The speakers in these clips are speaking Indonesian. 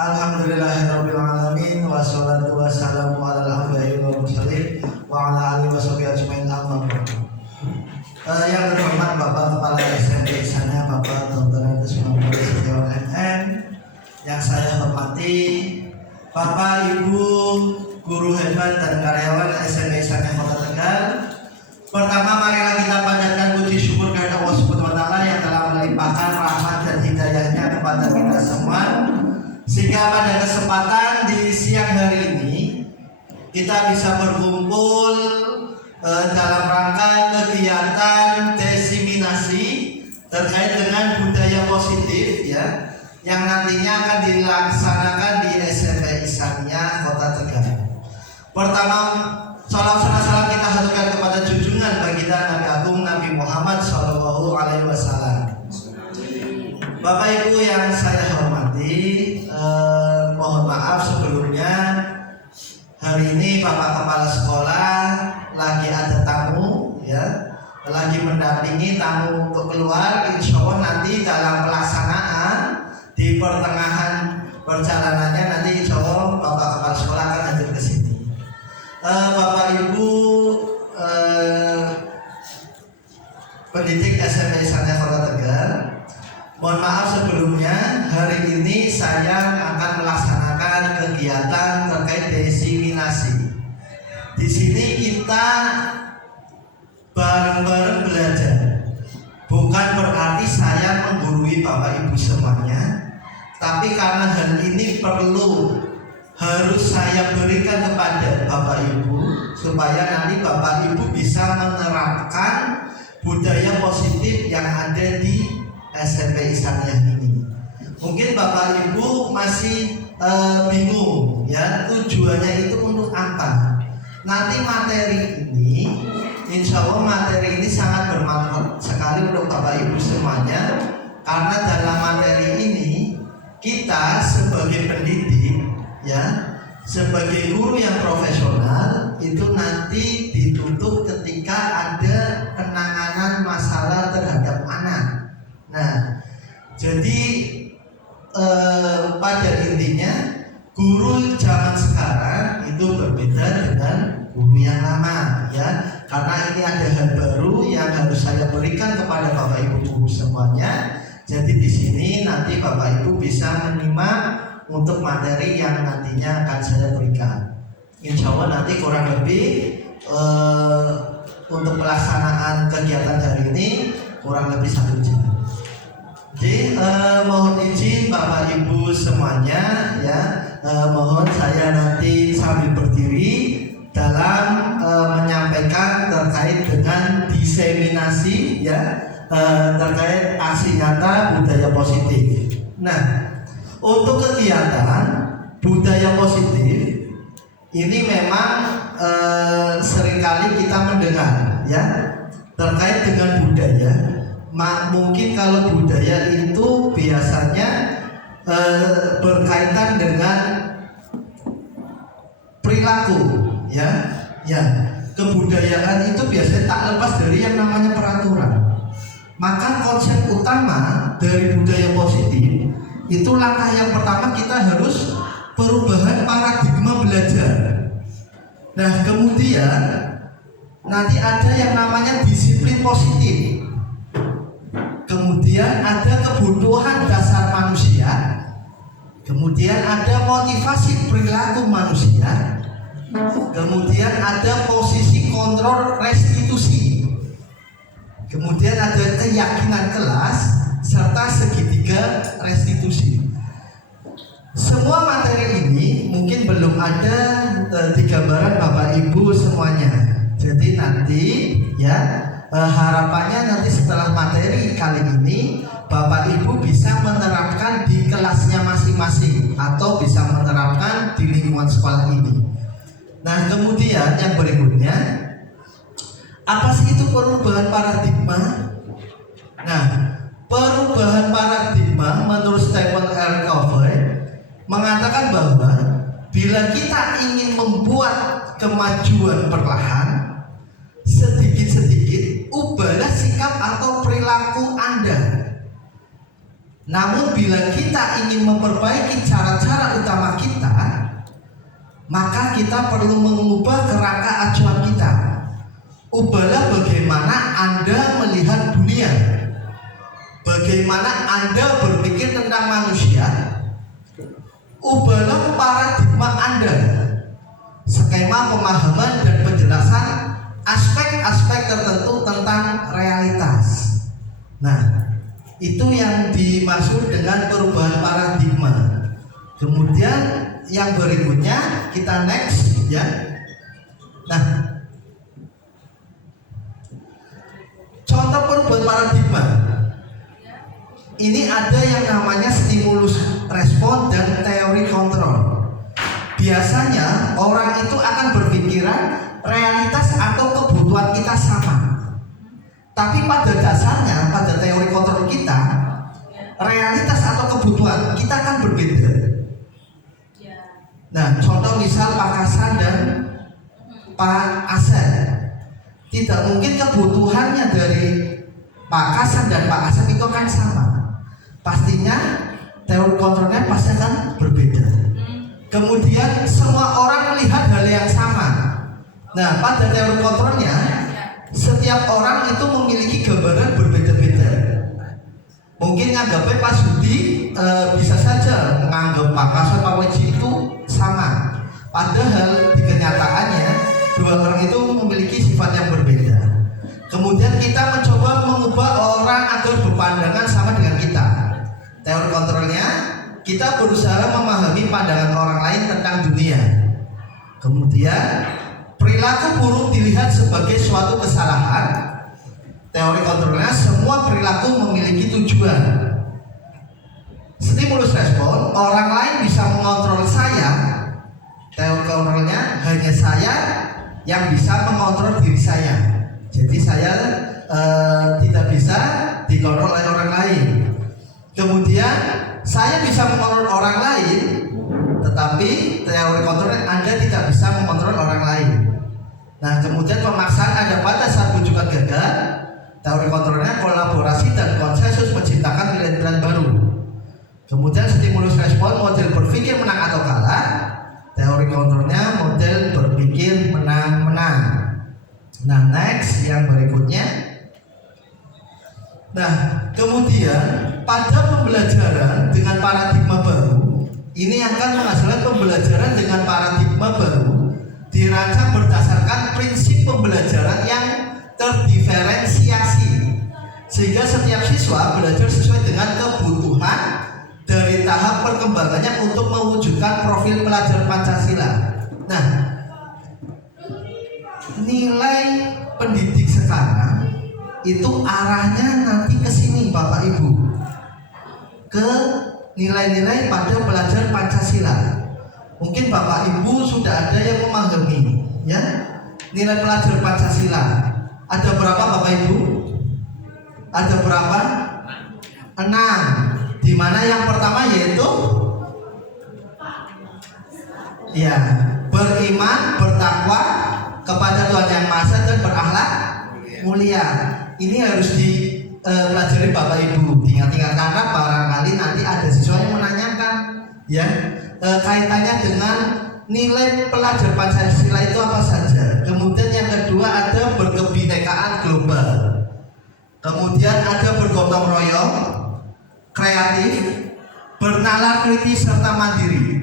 Alhamdulillahirabbil alamin wassalatu wassalamu ala al-anbiya'i wal mursalin wa ala alihi washabihi ajmain amma ba'du. Yang terhormat Bapak Kepala SMP Ihsaniyah Bapak Dr. Andes Muhammad Setiawan MM, yang saya hormati Bapak Ibu guru hebat dan karyawan SMP Ihsaniyah Kota Tegal. Pertama, marilah kita panjatkan puji syukur kepada Allah Subhanahu wa taala yang telah melimpahkan rahmat dan hidayahnya kepada kita semua, sehingga pada kesempatan di siang hari ini kita bisa berkumpul dalam rangka kegiatan diseminasi terkait dengan budaya positif ya, yang nantinya akan dilaksanakan di SMP Ihsaniyah Kota Tegal. Pertama, salam kita haturkan kepada junjungan baginda Nabi Agung Nabi Muhammad Shallallahu Alaihi Wasallam. Bapak Ibu yang saya hormati, mohon maaf sebelumnya, hari ini Bapak Kepala Sekolah lagi ada tamu ya, lagi mendampingi tamu untuk keluar. Insya Allah nanti dalam pelaksanaan di pertengahan perjalanannya nanti insya Allah Bapak Kepala Sekolah akan hadir ke sini. Bapak Ibu pendidik SMP Ihsaniyah Kota Tegal, mohon maaf sebelumnya, hari ini saya akan melaksanakan kegiatan terkait diseminasi. Di sini kita bareng-bareng belajar. Bukan berarti saya menggurui Bapak Ibu semuanya, tapi karena hal ini harus saya berikan kepada Bapak Ibu supaya nanti Bapak Ibu bisa menerapkan budaya positif yang ada di SMP Ihsaniyah ini. Mungkin Bapak Ibu masih bingung ya, tujuannya itu untuk apa. Nanti materi ini, insya Allah materi ini sangat bermanfaat sekali untuk Bapak Ibu semuanya, karena dalam materi ini kita sebagai pendidik ya, sebagai guru yang profesional itu nanti dituntut ketika ada penanganan masalah terhadap anak. Nah, jadi pada intinya guru zaman sekarang itu berbeda dengan guru yang lama ya, karena ini ada hal baru yang harus saya berikan kepada Bapak Ibu guru semuanya. Jadi di sini nanti Bapak Ibu bisa menyimak untuk materi yang nantinya akan saya berikan. Insya Allah nanti kurang lebih untuk pelaksanaan kegiatan hari ini kurang lebih 1 jam. Jadi mohon izin Bapak Ibu semuanya ya, mohon saya nanti sambil berdiri dalam menyampaikan terkait dengan diseminasi ya, terkait aksi nyata budaya positif. Nah, untuk kegiatan budaya positif ini memang seringkali kita mendengar ya terkait dengan budaya. Mungkin kalau budaya itu biasanya berkaitan dengan perilaku ya. Kebudayaan itu biasanya tak lepas dari yang namanya peraturan. Maka konsep utama dari budaya positif itu langkah yang pertama, kita harus perubahan paradigma belajar. Nah, kemudian nanti ada yang namanya disiplin positif. Kemudian ada kebutuhan dasar manusia. Kemudian ada motivasi perilaku manusia. Kemudian ada posisi kontrol restitusi. Kemudian ada keyakinan kelas serta segitiga restitusi. Semua materi ini mungkin belum ada di gambaran Bapak Ibu semuanya. Jadi nanti ya, harapannya nanti setelah materi kali ini Bapak Ibu bisa menerapkan di kelasnya masing-masing atau bisa menerapkan di lingkungan sekolah ini. Nah, kemudian yang berikutnya, apa sih itu perubahan paradigma? Nah, perubahan paradigma menurut Stephen R. Covey mengatakan bahwa bila kita ingin membuat kemajuan perlahan, sedikit-sedikit ubahlah sikap atau perilaku Anda. Namun bila kita ingin memperbaiki cara-cara utama kita, maka kita perlu mengubah kerangka acuan kita. Ubahlah bagaimana Anda melihat dunia, bagaimana Anda berpikir tentang manusia. Ubahlah paradigma Anda, skema pemahaman dan penjelasan aspek-aspek tertentu tentang realitas. Nah, itu yang dimaksud dengan perubahan paradigma. Kemudian yang berikutnya kita next ya. Nah, contoh perubahan paradigma ini ada yang namanya stimulus respon dan teori kontrol. Biasanya orang itu akan berpikiran realitas atau kebutuhan kita sama, tapi pada dasarnya pada teori kontrol kita realitas atau kebutuhan kita akan berbeda. Nah, contoh misal Pak Hasan dan Pak Asep, tidak mungkin kebutuhannya dari Pak Hasan dan Pak Asep itu akan sama. Pastinya teori kontrolnya pasti akan berbeda. Kemudian semua orang melihat hal yang sama. Nah, pada teori kontrolnya setiap orang itu memiliki gambaran berbeda-beda. Mungkin nganggapnya Pak Sudi bisa saja menganggap Pak Hasan, Pak Weji itu sama. Padahal di kenyataannya dua orang itu memiliki sifat yang berbeda. Kemudian kita mencoba mengubah orang agar berpandangan sama dengan kita. Teori kontrolnya kita berusaha memahami pandangan orang lain tentang dunia. Kemudian perilaku buruk dilihat sebagai suatu kesalahan. Teori kontrolnya semua perilaku memiliki tujuan. Stimulus respon, orang lain bisa mengontrol saya. Teori kontrolnya hanya saya yang bisa mengontrol diri saya. Jadi saya tidak bisa dikontrol oleh orang lain. Kemudian saya bisa mengontrol orang lain, tetapi teori kontrolnya Anda tidak bisa mengontrol orang lain. Nah, kemudian pemaksaan ada pada saat bujukan gagal. Teori kontrolnya kolaborasi dan konsensus menciptakan pilihan-pilihan baru. Kemudian stimulus respon, model berpikir menang atau kalah. Teori kontrolnya model berpikir menang-menang. Nah, next yang berikutnya. Nah, kemudian pada pembelajaran dengan paradigma baru, ini akan menghasilkan pembelajaran dengan paradigma baru dirancang berdasarkan prinsip pembelajaran yang terdiferensiasi, sehingga setiap siswa belajar sesuai dengan kebutuhan dari tahap perkembangannya untuk mewujudkan profil pelajar Pancasila. Nah, nilai pendidik sekarang itu arahnya nanti ke sini Bapak Ibu, ke nilai-nilai pada pelajar Pancasila. Mungkin Bapak Ibu sudah ada yang memahami ya nilai pelajar Pancasila. Ada berapa Bapak Ibu? Ada berapa? 6. Di mana yang pertama yaitu ya, beriman, bertakwa kepada Tuhan Yang Maha Esa dan berakhlak mulia. Ini harus dipelajari Bapak Ibu. Tinggal karena barangkali nanti ada siswa yang menanyakan ya kaitannya dengan nilai pelajar Pancasila itu apa saja. Kemudian yang kedua ada berkebinekaan global. Kemudian ada bergotong royong, kreatif, bernalar kritis serta mandiri.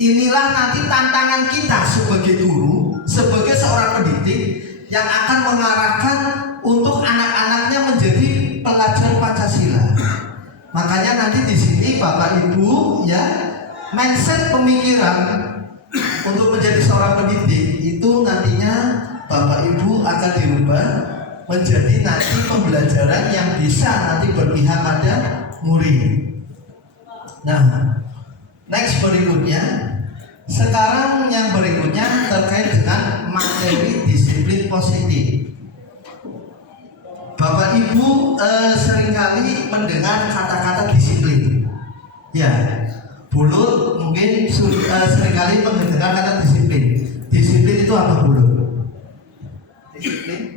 Inilah nanti tantangan kita sebagai guru, sebagai seorang pendidik yang akan mengarahkan untuk anak-anaknya menjadi pelajar Pancasila. Makanya nanti di sini Bapak Ibu ya, mindset pemikiran untuk menjadi seorang pendidik itu nantinya Bapak Ibu akan dirubah menjadi nanti pembelajaran yang bisa nanti berpihak pada murid. Nah, next berikutnya, sekarang yang berikutnya terkait dengan materi disiplin positif. Bapak Ibu seringkali mendengar kata-kata disiplin. Ya, Bulut mungkin seringkali mendengar kata disiplin. Disiplin itu apa Bulut? Disiplin?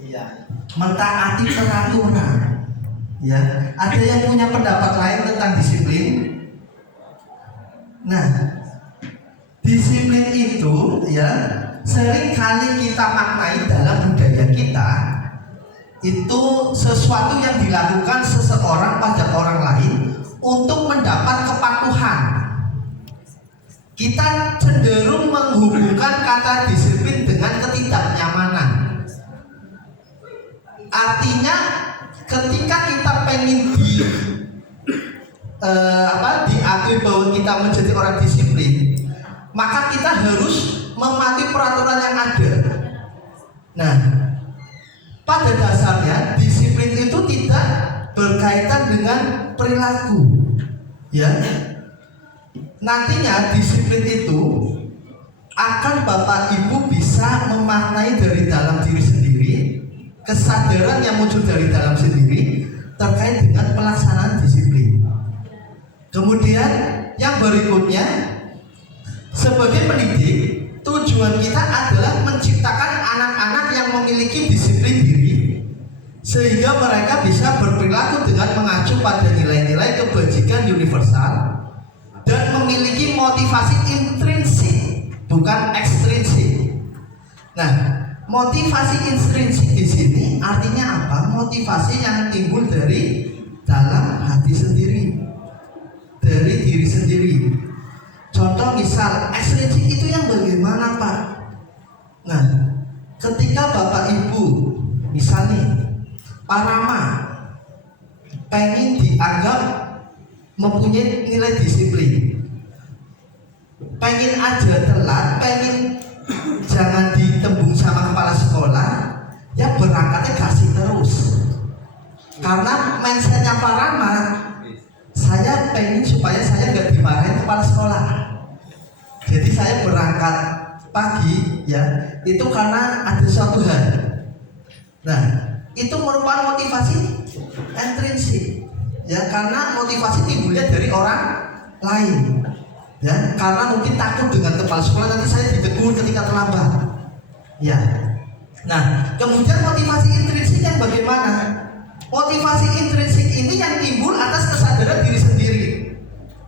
Iya, mentaati peraturan. Ya, ada yang punya pendapat lain tentang disiplin? Nah, disiplin itu ya sering kali kita maknai dalam budaya kita itu sesuatu yang dilakukan seseorang pada orang lain untuk mendapat kepatuhan. Kita cenderung menghubungkan kata disiplin dengan ketidaknyamanan. Artinya ketika kita pengen diakui bahwa kita menjadi orang disiplin, maka kita harus mematuhi peraturan yang ada. Nah, pada dasarnya disiplin itu tidak berkaitan dengan perilaku, ya. Nantinya disiplin itu akan Bapak Ibu bisa memaknai dari dalam diri sendiri, kesadaran yang muncul dari dalam sendiri terkait dengan pelaksanaan disiplin. Kemudian yang berikutnya, sebagai pendidik, tujuan kita adalah menciptakan anak-anak yang memiliki disiplin diri sehingga mereka bisa berperilaku dengan mengacu pada nilai-nilai kebajikan universal dan memiliki motivasi intrinsik, bukan ekstrinsik. Nah, motivasi intrinsik di sini artinya apa? Motivasi yang timbul dari dalam hati sendiri, dari diri sendiri. Contoh misal, ekstrinsik itu yang bagaimana Pak? Nah, ketika Bapak Ibu, misalnya Pak Rama pengen dianggap mempunyai nilai disiplin, pengen aja telat, pengen jangan ditembung sama kepala sekolah, ya berangkatnya kasih terus. Karena mindsetnya Pak Rama, saya pengen supaya saya nggak dimarahin kepala sekolah. Jadi saya berangkat pagi, ya itu karena ada suatu hal. Nah, itu merupakan motivasi intrinsik, ya karena motivasi timbulnya dari orang lain, ya karena mungkin takut dengan kepala sekolah nanti saya ditegur ketika terlambat, ya. Nah, kemudian motivasi intrinsik yang bagaimana? Motivasi intrinsik ini yang timbul atas kesadaran diri sendiri.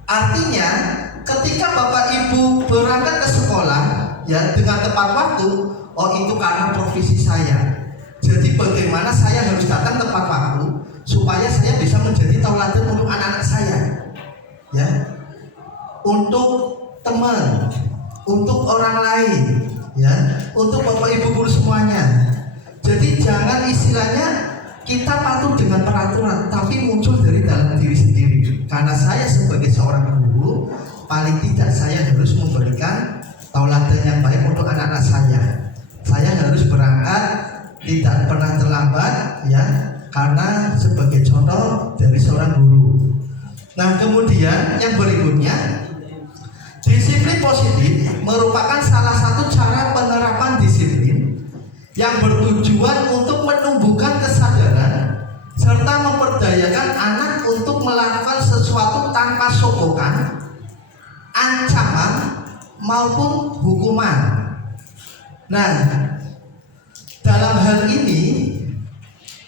Artinya, ketika Bapak Ibu berangkat ke sekolah, ya dengan tepat waktu, oh itu karena profesi saya. Jadi bagaimana saya harus datang tepat waktu supaya saya bisa menjadi tauladan untuk anak-anak saya, ya, untuk teman, untuk orang lain, ya, untuk Bapak Ibu guru semuanya. Jadi jangan istilahnya kita patuh dengan peraturan, tapi muncul dari dalam diri sendiri. Karena saya sebagai seorang guru, paling tidak saya harus memberikan tauladan yang baik untuk anak-anak saya. Saya harus berangkat tidak pernah terlambat, ya, karena sebagai contoh dari seorang guru. Nah, kemudian yang berikutnya, disiplin positif merupakan salah satu cara penerapan disiplin yang bertujuan untuk menumbuhkan kesadaran serta memperdayakan anak untuk melakukan sesuatu tanpa sokokan, ancaman maupun hukuman. Nah, dalam hal ini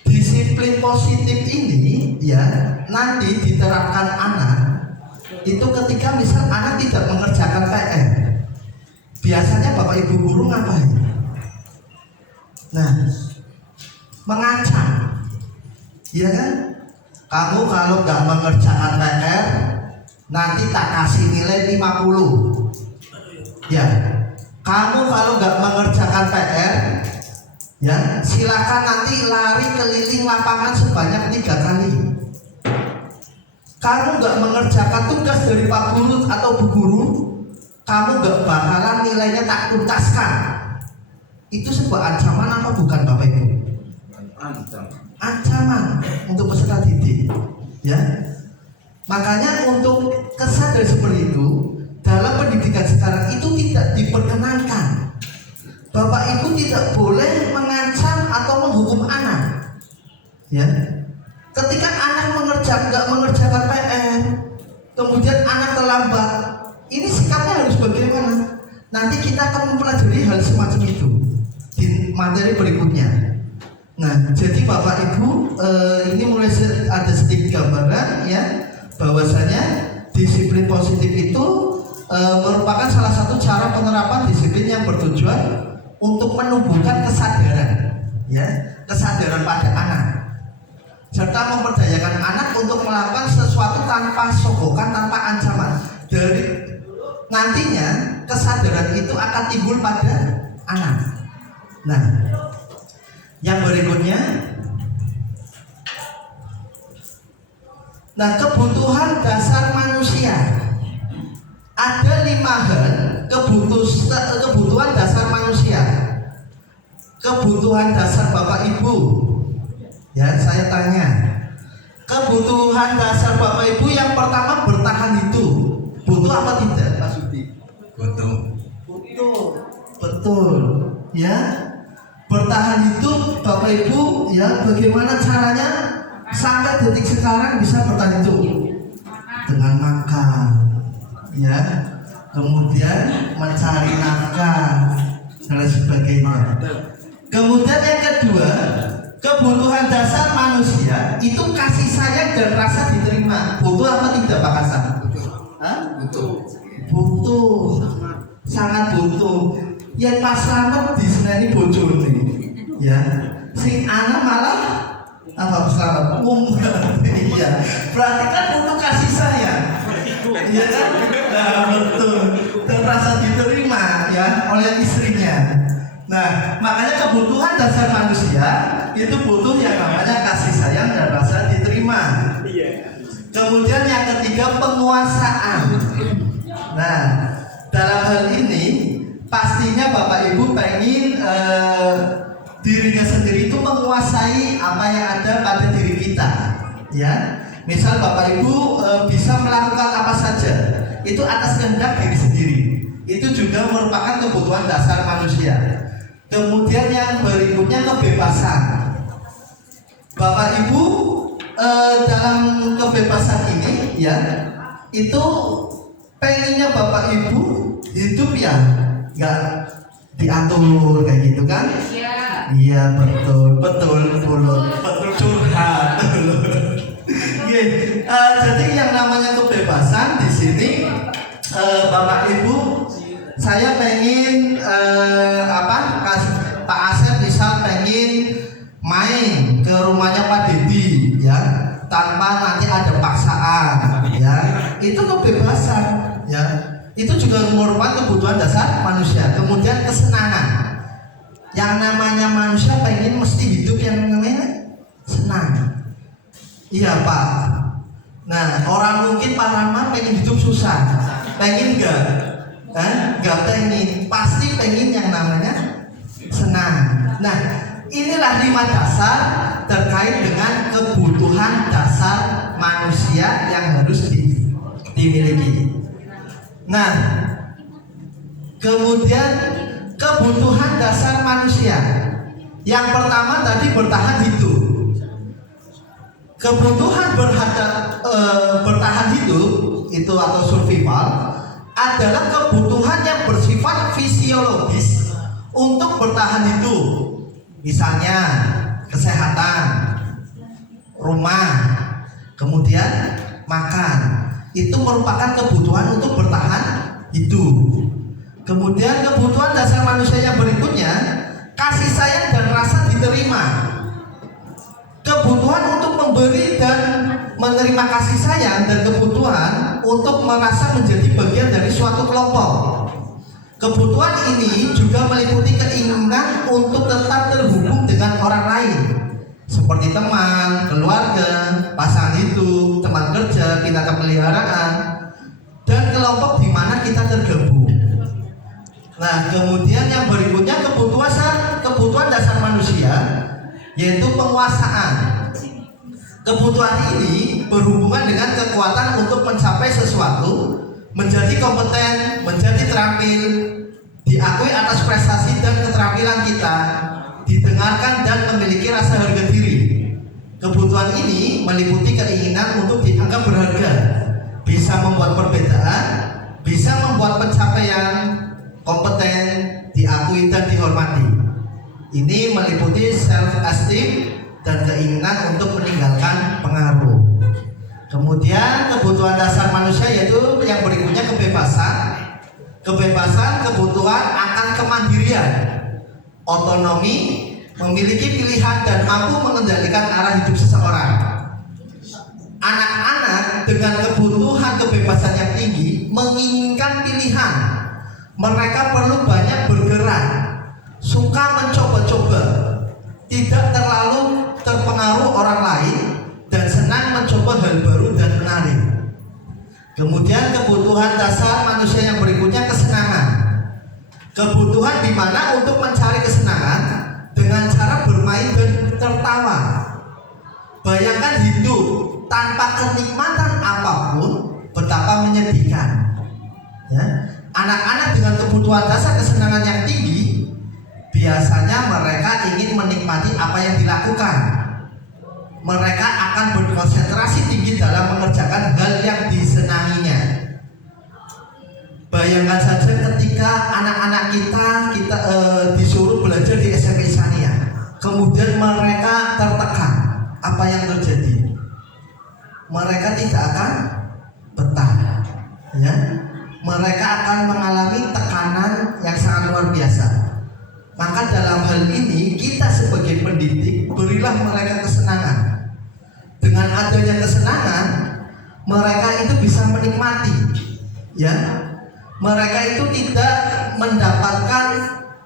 disiplin positif ini, ya, nanti diterapkan anak itu ketika misal anak tidak mengerjakan PR. Biasanya Bapak Ibu guru ngapain? Nah, mengancam, ya kan? Kamu kalau nggak mengerjakan PR, nanti tak kasih nilai 50. Ya, kamu kalau nggak mengerjakan PR, ya silakan nanti lari keliling lapangan sebanyak 3 kali. Kamu nggak mengerjakan tugas dari Pak Guru atau Bu Guru, kamu nggak bakalan nilainya tak tuntaskan. Itu sebuah ancaman apa bukan Bapak Ibu? Ancaman untuk peserta didik, ya. Makanya untuk kesadaran seperti itu dalam pendidikan sekarang itu tidak diperkenankan. Bapak Ibu tidak boleh mengancam atau menghukum anak, ya. Ketika anak nggak mengerjakan PR, kemudian anak terlambat, ini sikapnya harus bagaimana? Nanti kita akan mempelajari hal semacam itu di materi berikutnya. Nah, jadi Bapak Ibu, ini mulai ada sedikit gambaran ya, bahwasanya disiplin positif itu merupakan salah satu cara penerapan disiplin yang bertujuan untuk menumbuhkan kesadaran, ya, kesadaran pada anak, serta memperdayakan anak untuk melakukan sesuatu tanpa sogokan, tanpa ancaman. Dari nantinya kesadaran itu akan timbul pada anak. Nah, yang berikutnya, nah, kebutuhan dasar manusia. Ada 5 hal kebutuhan dasar manusia. Kebutuhan dasar Bapak Ibu. Ya, saya tanya. Kebutuhan dasar Bapak Ibu yang pertama bertahan hidup. Butuh apa tidak, Pak Sudi? Butuh. Betul. Ya. Bertahan hidup Bapak Ibu, ya, bagaimana caranya sampai detik sekarang bisa bertahan hidup? Dengan makan, ya, kemudian mencari nafkah dan lain sebagainya. Kemudian yang kedua, kebutuhan dasar manusia itu kasih sayang dan rasa diterima. Butuh apa tidak, Pak Hasan? Butuh, sangat butuh. Yang Pak Slamet di sini bojone, ya, sing anak malah apa Pak Slamet? Iya, berarti kan butuh kasih sayang, iya kan? Nah, betul, dan rasa diterima ya oleh istrinya. Nah, makanya kebutuhan dasar manusia itu butuh yang namanya kasih sayang dan rasa diterima. Kemudian yang ketiga, penguasaan. Nah, dalam hal ini pastinya Bapak Ibu pengen dirinya sendiri itu menguasai apa yang ada pada diri kita, ya. Misal Bapak Ibu bisa melakukan apa saja itu atas kehendak diri sendiri. Itu juga merupakan kebutuhan dasar manusia. Kemudian yang berikutnya, kebebasan. Bapak Ibu dalam kebebasan ini, ya, itu pengennya Bapak Ibu hidup ya nggak diatur kayak gitu kan? Iya, betul curhat. Jadi yang namanya kebebasan di sini, Bapak Ibu, saya pengen Pak Asep misal pengen main ke rumahnya Pak Dedi, ya, tanpa nanti ada paksaan, ya, itu kebebasan, ya. Itu juga merupakan kebutuhan dasar manusia. Kemudian kesenangan. Yang namanya manusia pengen mesti hidup yang namanya senang. Iya, Pak. Nah, orang mungkin Pak Rama pengen hidup susah. Pengen enggak? Enggak pengen. Pasti pengen yang namanya senang. Nah, inilah 5 dasar terkait dengan kebutuhan dasar manusia yang harus dimiliki. Nah, kemudian kebutuhan dasar manusia. Yang pertama tadi bertahan hidup. Kebutuhan bertahan hidup itu atau survival adalah kebutuhan yang bersifat fisiologis untuk bertahan hidup. Misalnya kesehatan, rumah, kemudian makan. Itu merupakan kebutuhan untuk bertahan hidup. Kemudian kebutuhan dasar manusia yang berikutnya, kasih sayang dan rasa diterima. Kebutuhan untuk memberi dan menerima kasih sayang dan kebutuhan untuk merasa menjadi bagian dari suatu kelompok. Kebutuhan ini juga meliputi keinginan untuk tetap terhubung dengan orang lain, seperti teman, keluarga, pasangan hidup, teman kerja, binatang peliharaan, dan kelompok di mana kita tergabung. Nah, kemudian yang berikutnya kebutuhan dasar manusia, yaitu penguasaan. Kebutuhan ini berhubungan dengan kekuatan untuk mencapai sesuatu, menjadi kompeten, menjadi terampil, diakui atas prestasi dan keterampilan kita, didengarkan dan memiliki rasa harga diri. Kebutuhan ini meliputi keinginan untuk dianggap berharga, bisa membuat perbedaan, bisa membuat pencapaian, kompeten, diakui dan dihormati. Ini meliputi self-esteem dan keinginan untuk meninggalkan pengaruh. Kemudian kebutuhan dasar manusia yaitu yang berikutnya kebebasan. Kebebasan, kebutuhan akan kemandirian, otonomi, memiliki pilihan dan mampu mengendalikan arah hidup seseorang. Anak-anak dengan kebutuhan kebebasan yang tinggi menginginkan pilihan. Mereka perlu banyak bergerak, suka mencoba-coba, tidak terlalu terpengaruh orang lain, dan senang mencoba hal baru dan menarik. Kemudian kebutuhan dasar manusia yang berikutnya kesenangan. Kebutuhan di mana untuk mencari kesenangan dengan cara bermain dan tertawa. Bayangkan hidup tanpa kenikmatan apapun, betapa menyedihkan. Ya. Anak-anak dengan kebutuhan dasar kesenangan yang tinggi, biasanya mereka ingin menikmati apa yang dilakukan. Mereka akan berkonsentrasi tinggi dalam mengerjakan hal yang disenanginya. Bayangkan saja ketika anak-anak kita disuruh belajar di SMP Isania, kemudian mereka tertekan, apa yang terjadi? Mereka tidak akan betah, ya. Mereka akan mengalami tekanan yang sangat luar biasa. Maka dalam hal ini kita sebagai pendidik berilah mereka kesenangan. Dengan adanya kesenangan, mereka itu bisa menikmati, ya. Mereka itu tidak mendapatkan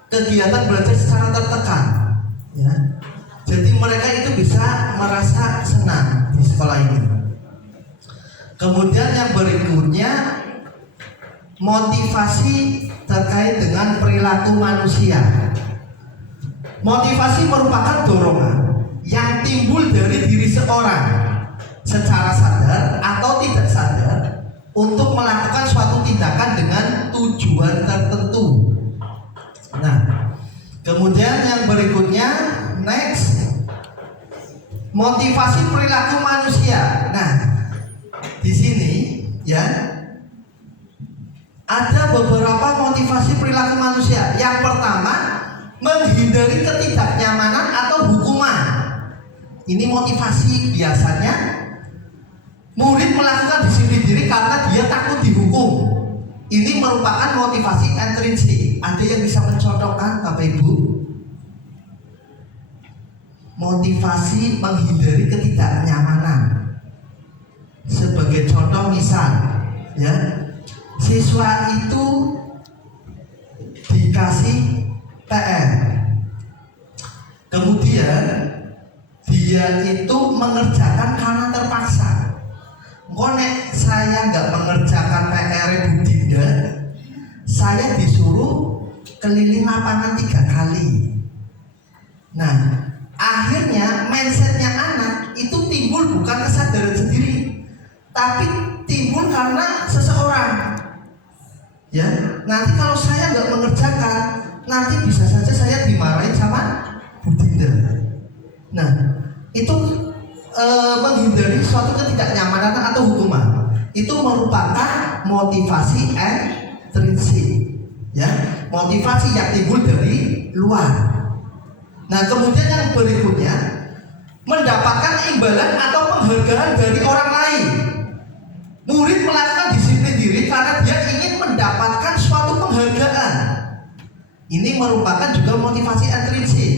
kegiatan belajar secara tertekan, ya. Jadi mereka itu bisa merasa senang di sekolah ini. Kemudian yang berikutnya, motivasi terkait dengan perilaku manusia. Motivasi merupakan dorongan yang timbul dari diri seorang secara sadar atau tidak sadar untuk melakukan suatu tindakan dengan tujuan tertentu. Nah, kemudian yang berikutnya, next, motivasi perilaku manusia. Nah, di sini ya ada beberapa motivasi perilaku manusia. Yang pertama, menghindari ketidaknyamanan atau hukuman. Ini motivasi biasanya murid melakukan disiplin diri karena dia takut dihukum. Ini merupakan motivasi intrinsik. Ada yang bisa mencontohkan, Bapak Ibu? Motivasi menghindari ketidaknyamanan. Sebagai contoh misal, ya, siswa itu dikasih PR, kemudian dia itu mengerjakan karena terpaksa. Nek saya nggak mengerjakan PR Bu Dinda, saya disuruh keliling lapangan 3 kali. Nah, akhirnya mindsetnya anak itu timbul bukan kesadaran sendiri, tapi timbul karena seseorang. Ya, nanti kalau saya nggak mengerjakan, nanti bisa saja saya dimarahin sama Bu Dinda. Nah, itu menghindari suatu ketidaknyamanan atau hukuman. Itu merupakan motivasi intrinsik, ya, motivasi yang timbul dari luar. Nah, kemudian yang berikutnya, mendapatkan imbalan atau penghargaan dari orang lain. Murid melakukan disiplin diri karena dia ingin mendapatkan suatu penghargaan. Ini merupakan juga motivasi intrinsik.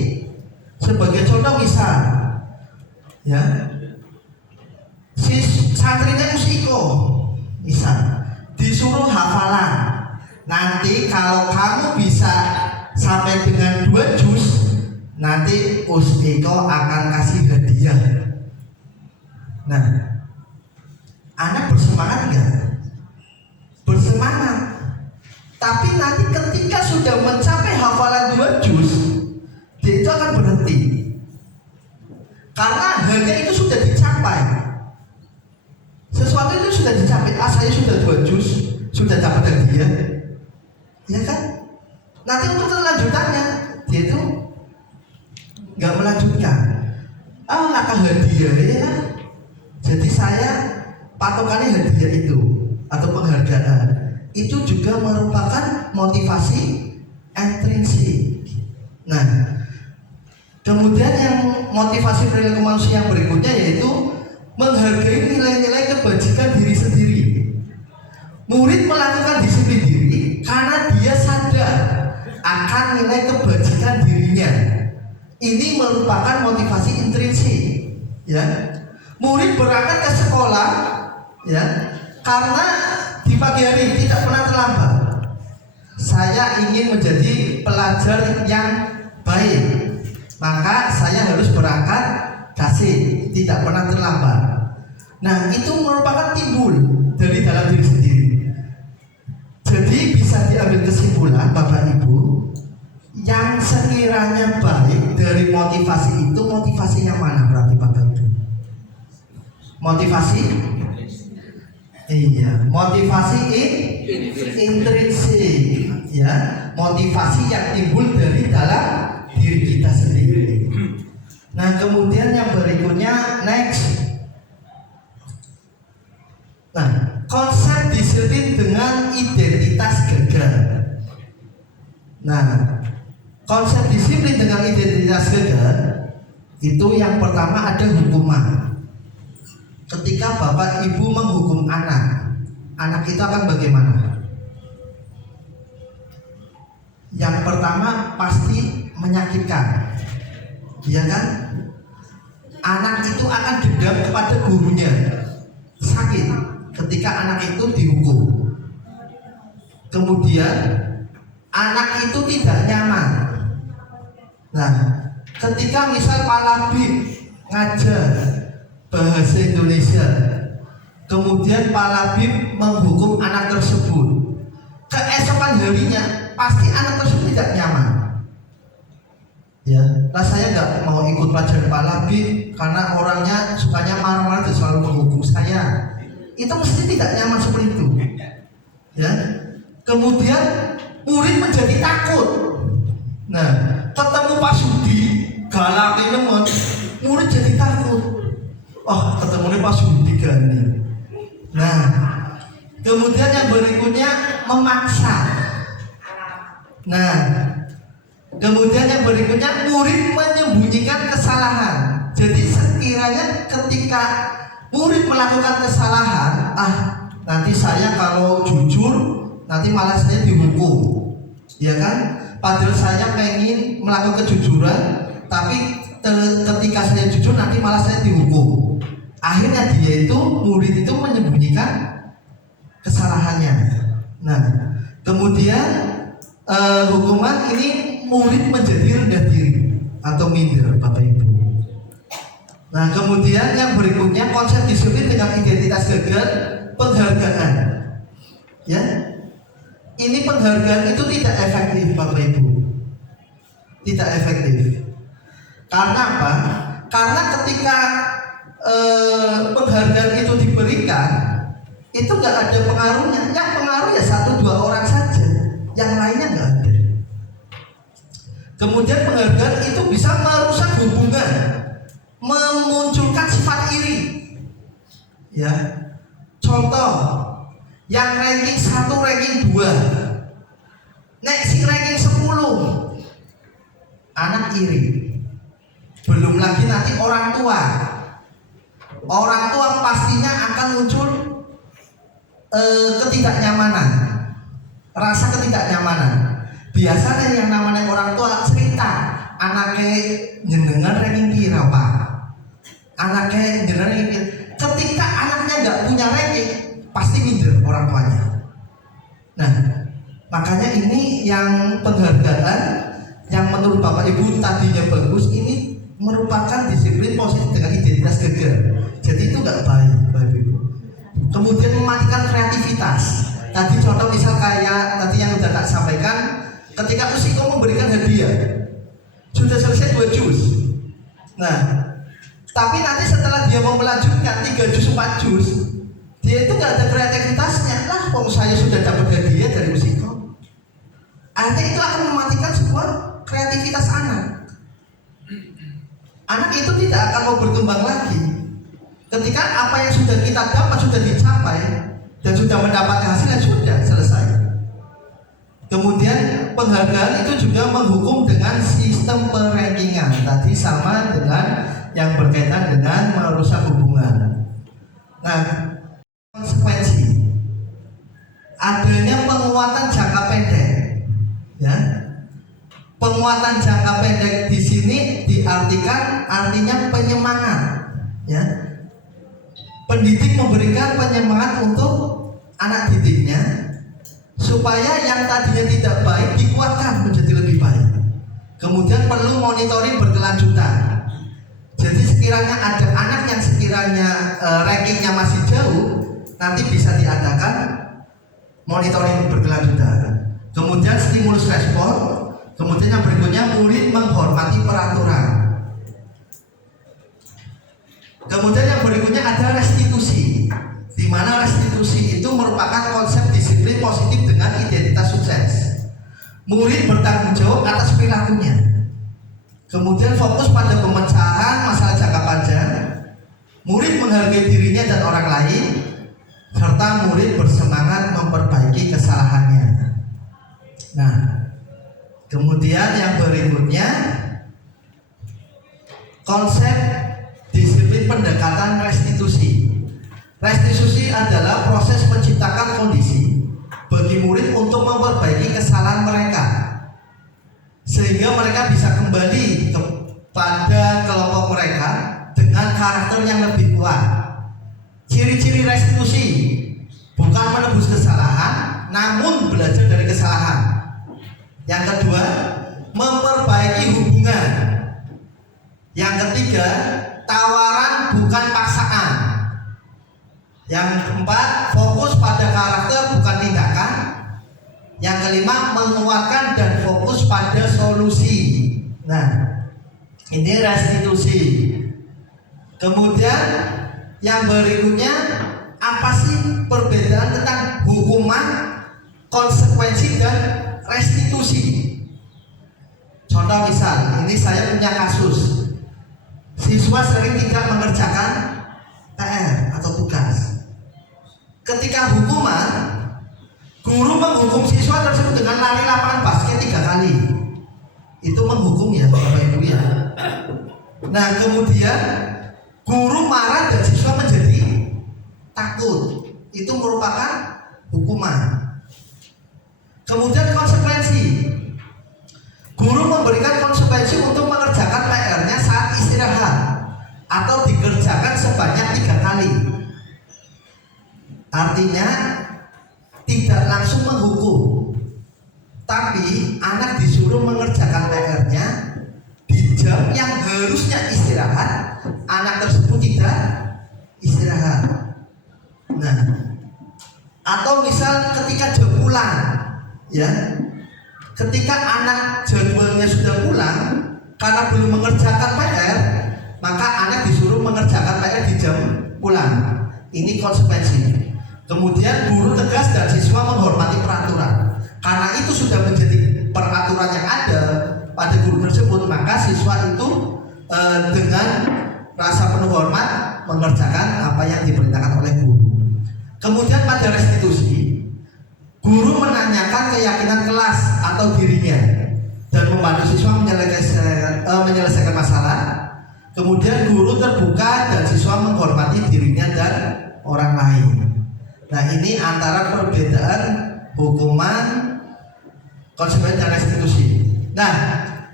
Sebagai contoh misal, ya, si santrinya Musiko misal disuruh hafalan. Nanti kalau kamu bisa sampai dengan 2 juz, nanti Musiko akan kasih hadiah. Nah, anak bersemangat enggak? Bersemangat. Tapi nanti ketika sudah mencapai hafalan 2 juz, dia itu akan berhenti. Karena harga itu sudah dicapai. Sesuatu itu sudah dicapai. Saya sudah 2 juz, sudah dapat hadiah, ya kan? Nanti untuk kelanjutannya dia itu nggak melanjutkan. Langkah hadiah ya. Jadi saya patokannya hadiah itu atau penghargaan. Itu juga merupakan motivasi intrinsik. Nah, kemudian yang motivasi perilaku manusia yang berikutnya yaitu menghargai nilai-nilai kebajikan diri sendiri. Murid melakukan disiplin diri karena dia sadar akan nilai kebajikan dirinya. Ini merupakan motivasi intrinsik, ya. Murid berangkat ke sekolah, ya, karena di pagi hari tidak pernah terlambat. Saya ingin menjadi pelajar yang baik, maka saya harus berangkat kasih, tidak pernah terlambat. Nah, itu merupakan timbul dari dalam diri sendiri. Jadi bisa diambil kesimpulan Bapak Ibu, yang sekiranya baik dari motivasi itu, motivasi yang mana berarti Bapak Ibu? Motivasi? Iya, motivasi intrinsik, ya, motivasi yang timbul dari dalam diri kita sendiri. Nah, kemudian yang berikutnya, next. Nah, konsep disiplin dengan identitas gagal. Nah, konsep disiplin dengan identitas gagal itu yang pertama ada hukuman. Ketika Bapak Ibu menghukum anak itu akan bagaimana? Yang pertama pasti menyakitkan, ya kan? Anak itu akan dendam kepada gurunya, sakit ketika anak itu dihukum. Kemudian anak itu tidak nyaman. Nah, ketika misal Pak Labib ngajar bahasa Indonesia, kemudian Pak Labib menghukum anak tersebut, keesokan harinya pasti anak tersebut tidak nyaman. Ya, nah saya nggak mau ikut pelajaran Pak Labib karena orangnya sukanya marah-marah dan selalu menghukum saya. Itu mesti tidak nyaman seperti itu. Ya, kemudian murid menjadi takut. Nah, ketemu Pak Sudi galaknya teman, murid jadi takut. Oh, ketemu Pak Sudi gani. Nah, kemudian yang berikutnya memaksa. Nah, kemudian yang berikutnya murid menyembunyikan kesalahan. Jadi sekiranya ketika murid melakukan kesalahan, nanti saya kalau jujur nanti malah saya dihukum, ya kan? Padahal saya pengen melakukan kejujuran, tapi ketika saya jujur nanti malah saya dihukum. Akhirnya dia itu, murid itu menyembunyikan kesalahannya. Nah, kemudian hukuman ini murid menjadi rendah diri atau minder, Bapak Ibu. Nah, kemudian yang berikutnya konsep disiplin dengan identitas gagal, penghargaan. Ya, ini penghargaan itu tidak efektif, Bapak Ibu. Tidak efektif. Karena apa? Karena ketika penghargaan itu diberikan, itu nggak ada pengaruhnya. Yang pengaruh ya 1-2 orang saja, yang lainnya nggak ada. Kemudian penghargaan itu bisa merusak hubungan, memunculkan sifat iri. Ya, contoh, yang ranking 1, ranking 2, nek si ranking 10, anak iri. Belum lagi nanti orang tua. Orang tua pastinya akan muncul ketidaknyamanan, rasa ketidaknyamanan. Biasanya yang namanya orang tua cerita, anaknya jenengan ranking pira Pak, anaknya jenengan ranking. Ketika anaknya nggak punya ranking, pasti minder orang tuanya. Nah, makanya ini yang penghargaan yang menurut Bapak Ibu tadinya bagus, ini merupakan disiplin positif dengan identitas gagal. Jadi itu nggak baik, Bapak Ibu. Kemudian mematikan kreativitas. Tadi contoh misal kayak tadi yang sudah tak sampaikan, ketika Usiko memberikan hadiah, sudah selesai 2 juz. Nah, tapi nanti setelah dia mau melanjutkan 3 juz, 4 juz, dia itu nggak ada kreativitasnya. Lah, kalau saya sudah dapat hadiah dari Usiko, artinya itu akan mematikan sebuah kreativitas anak. Anak itu tidak akan mau berkembang lagi. Ketika apa yang sudah kita dapat sudah dicapai dan sudah mendapat hasilnya, sudah selesai. Kemudian penghargaan itu juga menghukum dengan sistem perankingan. Tadi sama berkaitan dengan merusak hubungan. Nah, konsekuensi adanya penguatan jangka pendek, ya. Penguatan jangka pendek di sini artinya penyemangat, ya. Pendidik memberikan penyemangat untuk anak didiknya supaya yang tadinya tidak baik dikuatkan menjadi lebih baik. Kemudian perlu monitoring berkelanjutan. Jadi sekiranya ada anak yang sekiranya rankingnya masih jauh, nanti bisa diadakan monitoring berkelanjutan. Kemudian stimulus respon. Kemudian yang berikutnya murid menghormati peraturan. Kemudian yang berikutnya ada restitusi, di mana restitusi itu merupakan konsep disiplin positif dengan identitas sukses. Murid bertanggung jawab atas perilakunya. Kemudian fokus pada pemecahan masalah jangka panjang. Murid menghargai dirinya dan orang lain, serta murid bersemangat memperbaiki kesalahannya. Nah, kemudian yang berikutnya konsep disiplin pendekatan restitusi. Restitusi adalah proses menciptakan kondisi bagi murid untuk memperbaiki kesalahan mereka sehingga mereka bisa kembali kepada kelompok mereka dengan karakter yang lebih kuat. Ciri-ciri restitusi bukan menebus kesalahan, namun belajar dari kesalahan. Yang kedua, memperbaiki hubungan. Yang ketiga, tawaran bukan paksaan. Yang keempat, fokus pada karakter bukan tindakan. Yang kelima, menguatkan dan fokus pada solusi. Nah, ini restitusi. Kemudian yang berikutnya, apa sih perbedaan tentang hukuman, konsekuensi dan restitusi? Contoh misal, ini saya punya kasus. Siswa sering tidak mengerjakan PR atau tugas. Ketika hukuman, guru menghukum siswa tersebut dengan lari lapangan basket 3 kali. Itu menghukum ya Bapak Ibu ya. Nah kemudian guru marah dan siswa menjadi takut. Itu merupakan hukuman. Kemudian konsekuensi. Guru memberikan konsekuensi untuk mengerjakan PR-nya saat istirahat atau dikerjakan sebanyak 3 kali. Artinya tidak langsung menghukum, tapi anak disuruh mengerjakan PR-nya di jam yang harusnya istirahat, anak tersebut tidak istirahat. Nah, atau misal ketika jam pulang, ya. Ketika anak jadwalnya sudah pulang karena belum mengerjakan PR, maka anak disuruh mengerjakan PR di jam pulang. Ini konsekuensi. Kemudian guru tegas dan siswa menghormati peraturan. Karena itu sudah menjadi peraturan yang ada pada guru tersebut, maka siswa itu dengan rasa penuh hormat mengerjakan apa yang diperintahkan oleh guru. Kemudian pada restitusi, guru menanyakan keyakinan kelas atau dirinya dan membantu siswa menyelesaikan masalah. Kemudian guru terbuka dan siswa menghormati dirinya dan orang lain. Nah ini antara perbedaan hukuman, konsekuensi dan restitusi. Nah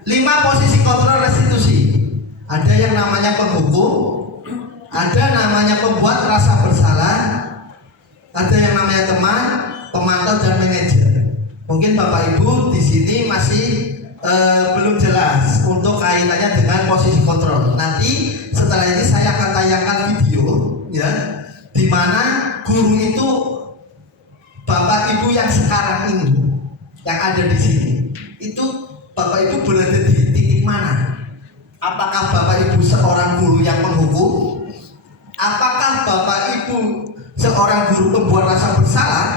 5 posisi kontrol restitusi. Ada yang namanya penghukum, ada namanya pembuat rasa bersalah, ada yang namanya teman, pemantau dan manajer. Mungkin Bapak Ibu di sini masih belum jelas untuk kaitannya dengan posisi kontrol. Nanti setelah ini saya akan tayangkan video, ya, di mana guru itu Bapak Ibu yang sekarang ini, yang ada di sini, itu Bapak Ibu berada di titik mana? Apakah Bapak Ibu seorang guru yang menghukum? Apakah Bapak Ibu seorang guru pembuat rasa bersalah?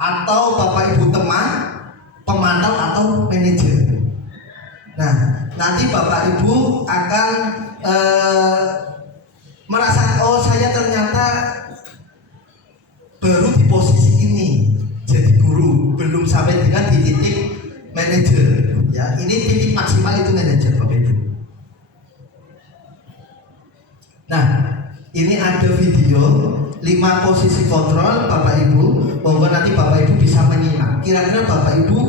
Atau Bapak Ibu teman, pemantau atau manajer? Nah, nanti Bapak Ibu akan merasa, oh saya ternyata baru di posisi ini jadi guru, belum sampai dengan di titik manajer. Ya, ini titik maksimal itu manajer Bapak Ibu. Nah, ini ada video 5 posisi kontrol Bapak Ibu. Bahwa nanti Bapak Ibu bisa menyimak. Kira-kira Bapak Ibu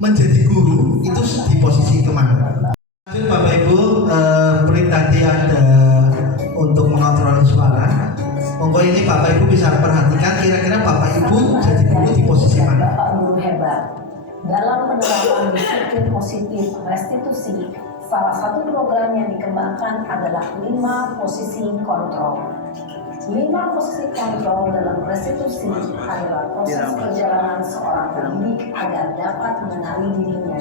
menjadi guru itu di posisi kemana? Lanjut Bapak Ibu, perintah tadi ada untuk mengontrol suara. Monggo ini Bapak Ibu bisa perhatikan kira-kira Bapak Ibu jadi guru di posisi mana? Bapak Guru hebat. Dalam penerapan disiplin positif restitusi, salah satu program yang dikembangkan adalah 5 posisi kontrol. 5 posisi kontrol dalam restitusi adalah proses perjalanan seorang pendidik agar dapat mengenali dirinya.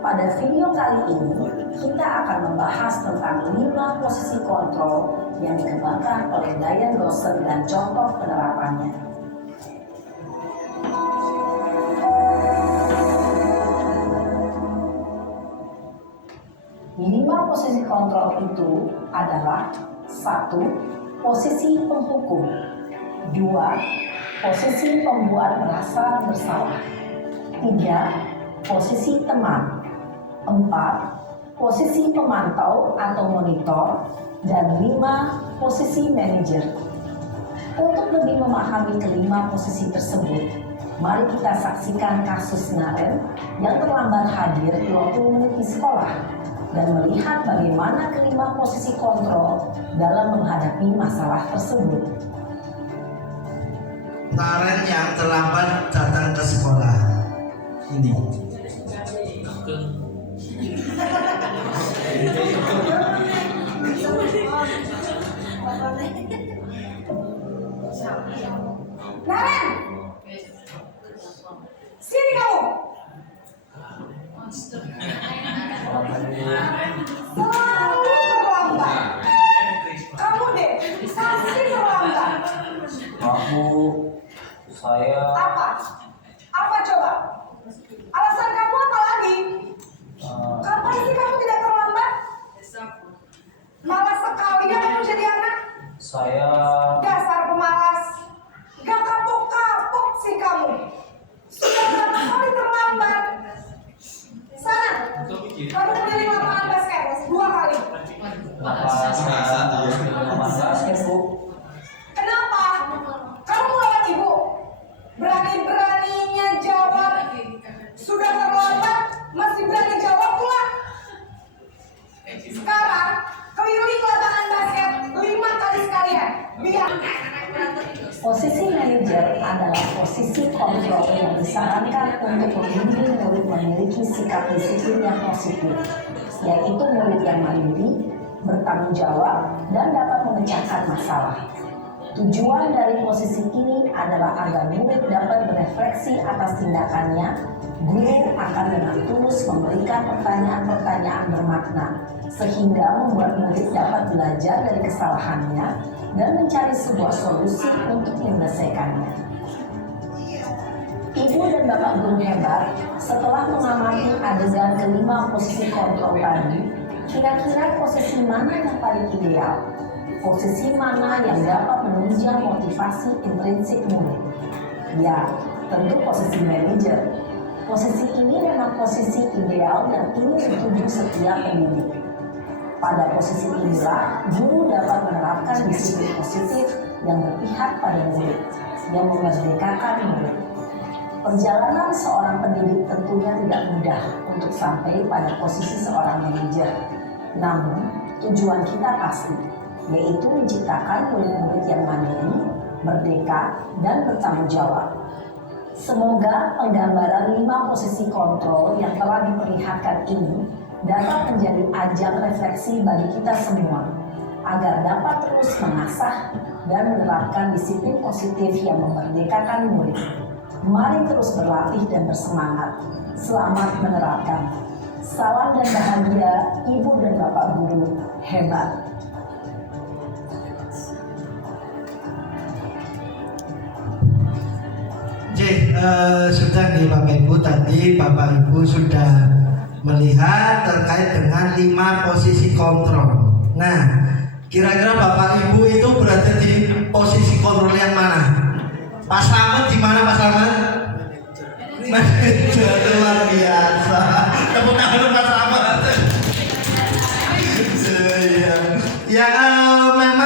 Pada video kali ini, kita akan membahas tentang 5 posisi kontrol yang dikembangkan oleh Diane Dawson dan contoh penerapannya. Lima posisi kontrol itu adalah 1. Posisi penghukum. 2. Posisi pembuat merasa bersalah. 3. Posisi teman. 4. Posisi pemantau atau monitor. Dan 5. Posisi manajer. Untuk lebih memahami kelima posisi tersebut, mari kita saksikan kasus Naren yang terlambat hadir 20 menit di sekolah dan melihat bagaimana kelima posisi kontrol dalam menghadapi masalah tersebut. Naren yang terlambat datang ke sekolah ini. Naren, sini kamu. Selalu terlambat. Kamu deh, pasti terlambat. Saya Apa? Apa coba? Alasan kamu apa lagi? Kapan sih kamu tidak terlambat? Malas sekali ya kamu jadi anak. saya Dasar pemalas. Gak kapok-kapok sih kamu. Sudah berapa kali terlambat? Sana, kamu keliling lapangan basket 2 kali. basket Bu. Kenapa? Kamu lawan ibu. Berani-beraninya jawab. Sudah terlambat, masih berani jawab pula. Sekarang, keliling lapangan basket 5 kali sekalian. Biar. Posisi manajer adalah posisi kontrol yang disarankan untuk membimbing murid memiliki sikap disiplin yang positif, yaitu murid yang mandiri, bertanggung jawab, dan dapat memecahkan masalah. Tujuan dari posisi ini adalah agar murid dapat berefleksi atas tindakannya. Guru akan dengan tulus memberikan pertanyaan-pertanyaan bermakna, sehingga membuat murid dapat belajar dari kesalahannya dan mencari sebuah solusi untuk menyelesaikannya. Ibu dan Bapak Guru hebat, setelah mengamati adegan kelima posisi kontrol tadi, kira-kira posisi mana yang paling ideal? Posisi mana yang dapat menunjang motivasi intrinsik murid? Ya, tentu posisi manajer. Posisi ini memang posisi ideal yang ingin dituju setiap pendidik. Pada posisi inilah, guru dapat menerapkan disiplin positif yang berpihak pada murid, yang memerdekakan murid. Perjalanan seorang pendidik tentunya tidak mudah untuk sampai pada posisi seorang manajer. Namun, tujuan kita pasti, yaitu menciptakan murid-murid yang mandiri, merdeka, dan bertanggung jawab. Semoga penggambaran 5 posisi kontrol yang telah diperlihatkan ini dapat menjadi ajang refleksi bagi kita semua, agar dapat terus mengasah dan menerapkan disiplin positif yang memerdekakan murid. Mari terus berlatih dan bersemangat. Selamat menerapkan. Salam dan bahagia Ibu dan Bapak Guru hebat. Sudah nih Bapak Ibu, tadi Bapak Ibu sudah melihat terkait dengan 5 posisi kontrol. Nah, kira-kira Bapak Ibu itu berada di posisi kontrol yang mana? Pak Slamet di mana Pak Slamet? Manajer, luar biasa. Tepuk tangan untuk Pak Slamet. Ya, memang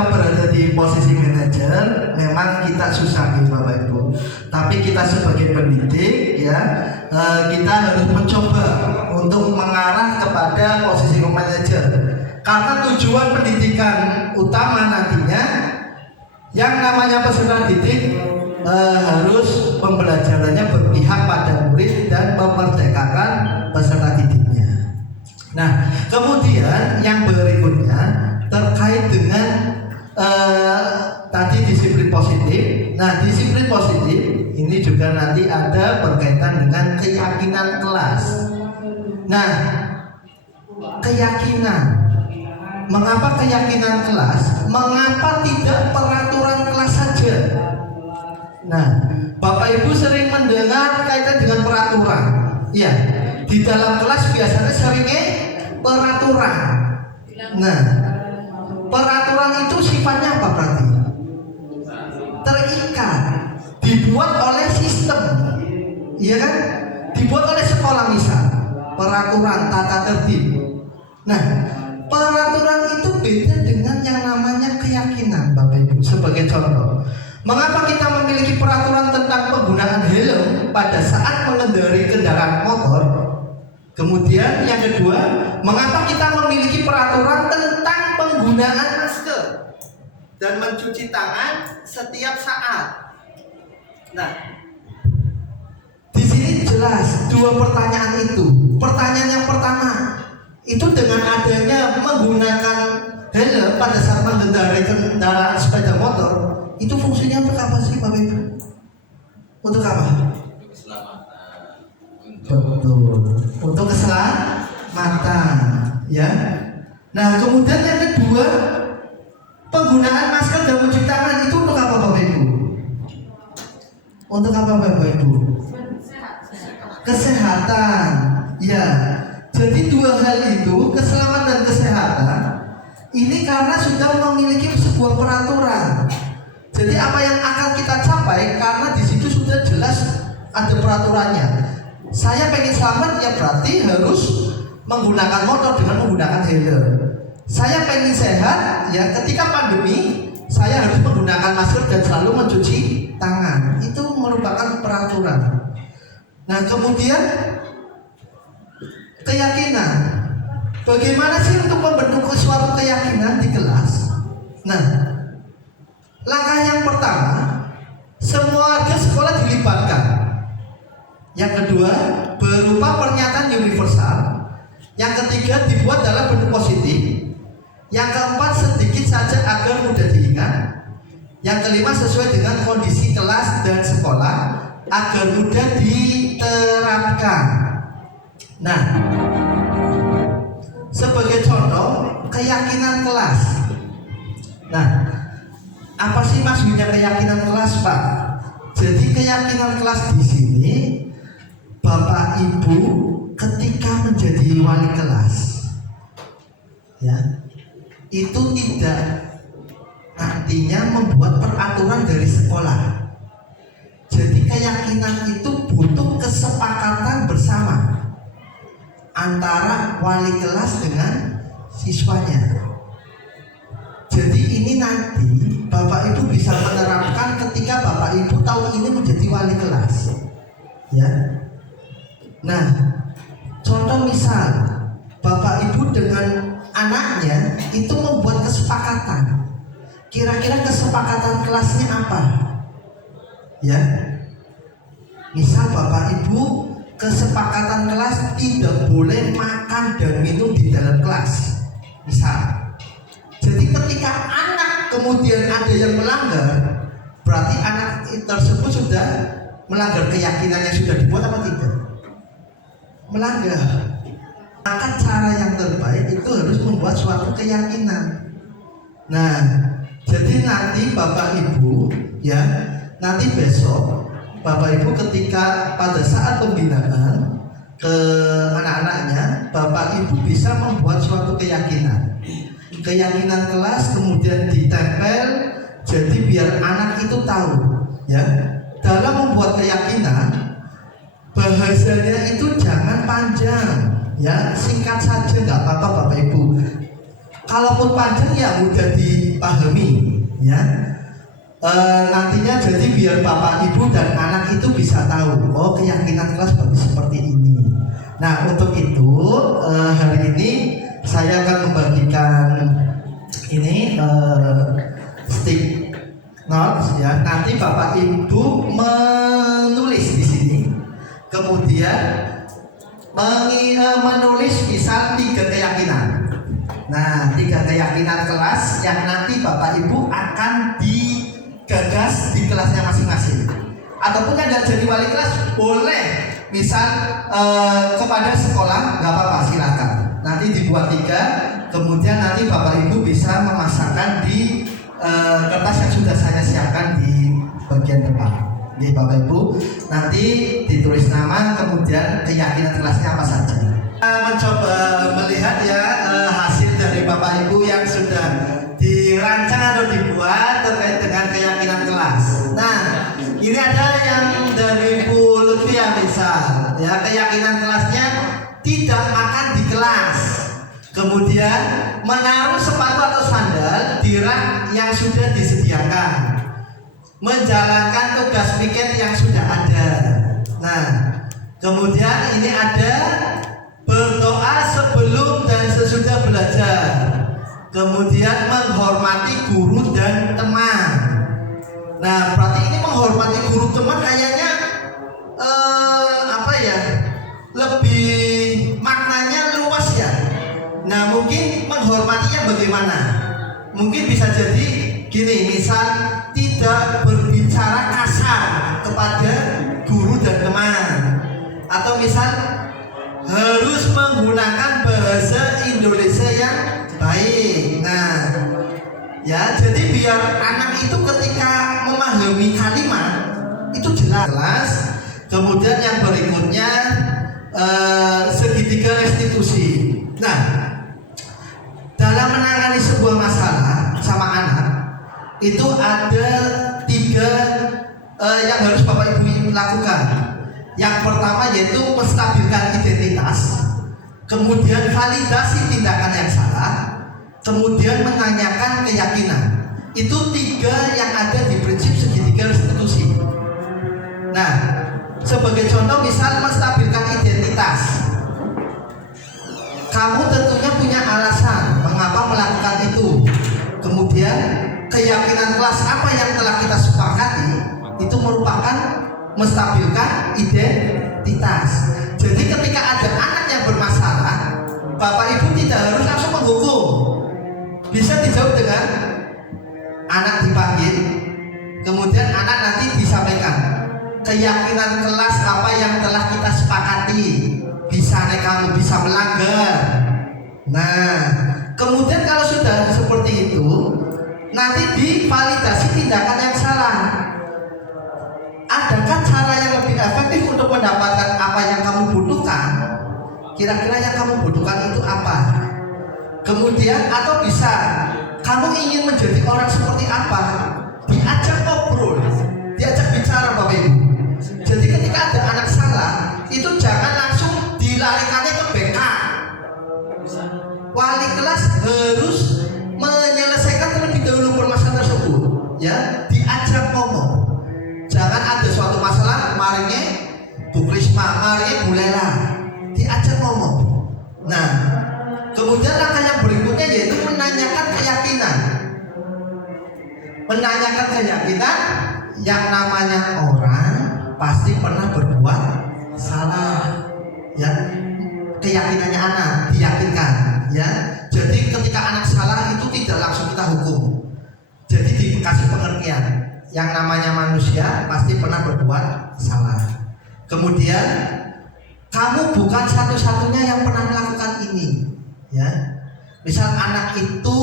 sudah berada di posisi manajer, memang kita susah nih Bapak Ibu. Tapi kita sebagai pendidik ya, kita harus mencoba untuk mengarah kepada posisi manajer. Karena tujuan pendidikan utama nantinya yang namanya peserta didik harus pembelajarannya berpihak pada murid dan memerdekakan peserta didiknya. Nah, kemudian yang berikutnya terkait dengan tadi disiplin positif. Nah, disiplin positif ini juga nanti ada berkaitan dengan keyakinan kelas. Nah, keyakinan. Mengapa keyakinan kelas? Mengapa tidak peraturan kelas saja? Nah, Bapak Ibu sering mendengar kaitan dengan peraturan. Ya, di dalam kelas biasanya seringnya peraturan. Nah, peraturan itu sifatnya apa berarti? Terikat, dibuat oleh sistem, iya kan? Dibuat oleh sekolah misal, peraturan tata tertib. Nah, peraturan itu beda dengan yang namanya keyakinan, Bapak Ibu. Sebagai contoh, mengapa kita memiliki peraturan tentang penggunaan helm pada saat mengendarai kendaraan motor? Kemudian yang kedua, mengapa kita memiliki peraturan tentang penggunaan masker dan mencuci tangan setiap saat? Nah, di sini jelas dua pertanyaan itu. Pertanyaan yang pertama, itu dengan adanya menggunakan helm pada saat mengendarai kendaraan sepeda motor, itu fungsinya untuk apa sih Bapak Ibu? Untuk apa? Betul, untuk keselamatan, ya. Nah, kemudian yang kedua, penggunaan masker dan mencuci tangan itu untuk apa Bapak Ibu? Untuk apa Bapak Ibu? Kesehatan, ya. Jadi dua hal itu, keselamatan dan kesehatan, ini karena sudah memiliki sebuah peraturan. Jadi apa yang akan kita capai karena di situ sudah jelas ada peraturannya. Saya pengen selamat ya berarti harus menggunakan motor dengan menggunakan helm. Saya pengen sehat ya ketika pandemi saya harus menggunakan masker dan selalu mencuci tangan. Itu merupakan peraturan. Nah, kemudian keyakinan. Bagaimana sih untuk membentuk suatu keyakinan di kelas? Nah, langkah yang pertama, semua warga sekolah dilibatkan. Yang kedua, berupa pernyataan universal. Yang ketiga, dibuat dalam bentuk positif. Yang keempat, sedikit saja agar mudah diingat. Yang kelima, sesuai dengan kondisi kelas dan sekolah agar mudah diterapkan. Nah, sebagai contoh keyakinan kelas. Nah, apa sih maksudnya keyakinan kelas, Pak? Jadi keyakinan kelas di sini, Bapak Ibu ketika menjadi wali kelas, ya, itu tidak artinya membuat peraturan dari sekolah. Jadi keyakinan itu butuh kesepakatan bersama antara wali kelas dengan siswanya. Jadi ini nanti Bapak Ibu bisa menerapkan ketika Bapak Ibu tahu ini menjadi wali kelas, ya. Nah, contoh misal Bapak Ibu dengan anaknya itu membuat kesepakatan. Kira-kira kesepakatan kelasnya apa? Ya, misal Bapak Ibu kesepakatan kelas tidak boleh makan dan minum di dalam kelas, misal. Jadi ketika anak kemudian ada yang melanggar, berarti anak tersebut sudah melanggar keyakinan yang sudah dibuat apa tidak? Melanggar. Maka cara yang terbaik itu harus membuat suatu keyakinan. Nah, jadi nanti Bapak Ibu, ya, nanti besok Bapak Ibu ketika pada saat pembinaan ke anak-anaknya, Bapak Ibu bisa membuat suatu keyakinan. Keyakinan kelas kemudian ditempel, jadi biar anak itu tahu, ya. Dalam membuat keyakinan, bahasanya itu jangan panjang, ya, singkat saja, nggak apa-apa Bapak Ibu. kalaupun panjang ya mudah dipahami, ya. Nantinya jadi biar bapak ibu dan anak itu bisa tahu, oh keyakinan kelas seperti ini. Nah untuk itu hari ini saya akan membagikan ini stick notes, ya. Nanti bapak ibu menulis di sini, kemudian menulis misal 3 keyakinan. Nah 3 keyakinan kelas yang nanti bapak ibu akan digagas di kelasnya masing-masing. Ataupun Anda jadi wali kelas boleh misal kepada sekolah, nggak apa-apa, silakan. Nanti dibuat 3, kemudian nanti bapak ibu bisa memasangkan di kertas yang sudah saya siapkan di bagian depan. Jadi bapak ibu nanti ditulis nama, kemudian keyakinan kelasnya apa saja. Mencoba melihat ya hasil dari bapak ibu yang sudah dirancang atau dibuat terkait dengan keyakinan kelas. Nah ini ada yang dari Bu Lutfia misal, ya, keyakinan kelasnya tidak makan di kelas, kemudian menaruh sepatu atau sandal di rak yang sudah disediakan, menjalankan tugas piket yang sudah ada. Nah kemudian ini ada berdoa sebelum dan sesudah belajar, kemudian menghormati guru dan teman. Nah berarti ini menghormati guru teman kayaknya apa ya, lebih maknanya luas ya. Nah mungkin menghormatinya bagaimana? Mungkin bisa jadi gini, misal tidak berbicara kasar kepada guru dan teman, atau misal harus menggunakan bahasa Indonesia yang baik. Nah ya, jadi biar anak itu ketika memahami kalimat itu jelas. Kemudian yang berikutnya segitiga restitusi. Nah dalam menangani sebuah masalah sama anak itu ada 3 yang harus bapak ibu lakukan. Yang pertama yaitu menstabilkan identitas, kemudian validasi tindakan yang salah, kemudian menanyakan keyakinan. Itu 3 yang ada di prinsip segitiga restitusi. Nah sebagai contoh misal menstabilkan identitas, kamu tentunya punya alasan mengapa melakukan itu. Kemudian keyakinan kelas apa yang telah kita sepakati itu merupakan menstabilkan identitas. Jadi ketika ada anak yang bermasalah, bapak ibu tidak harus langsung menghukum. Bisa dijawab dengan anak dipanggil, kemudian anak nanti disampaikan keyakinan kelas apa yang telah kita sepakati. Bisa kamu bisa melanggar. Nah kemudian kalau sudah seperti itu, nanti divalidasi tindakan yang salah. Adakah cara yang lebih efektif untuk mendapatkan apa yang kamu butuhkan? Kira-kira yang kamu butuhkan itu apa? Kemudian atau bisa kamu ingin menjadi orang seperti apa? Diajak ngobrol, diajak bicara bapak ibu. Jadi ketika ada anak salah, itu jangan langsung dilarikannya ke BK. Wali kelas harus menyelesaikan terlebih dahulu permasalahan tersebut, ya, diajak ngomong. Jangan ada suatu masalah, marinya Bu Krisma, marinya Bu Lela, diajak ngomong. Nah, kemudian langkah yang berikutnya yaitu menanyakan keyakinan. Menanyakan keyakinan, yang namanya orang pasti pernah berbuat salah, ya. Keyakinannya anak diyakinkan, ya. Jadi ketika anak salah itu tidak langsung kita hukum. Jadi dikasih pengertian, yang namanya manusia pasti pernah berbuat salah. Kemudian kamu bukan satu-satunya yang pernah melakukan ini, ya. Misal anak itu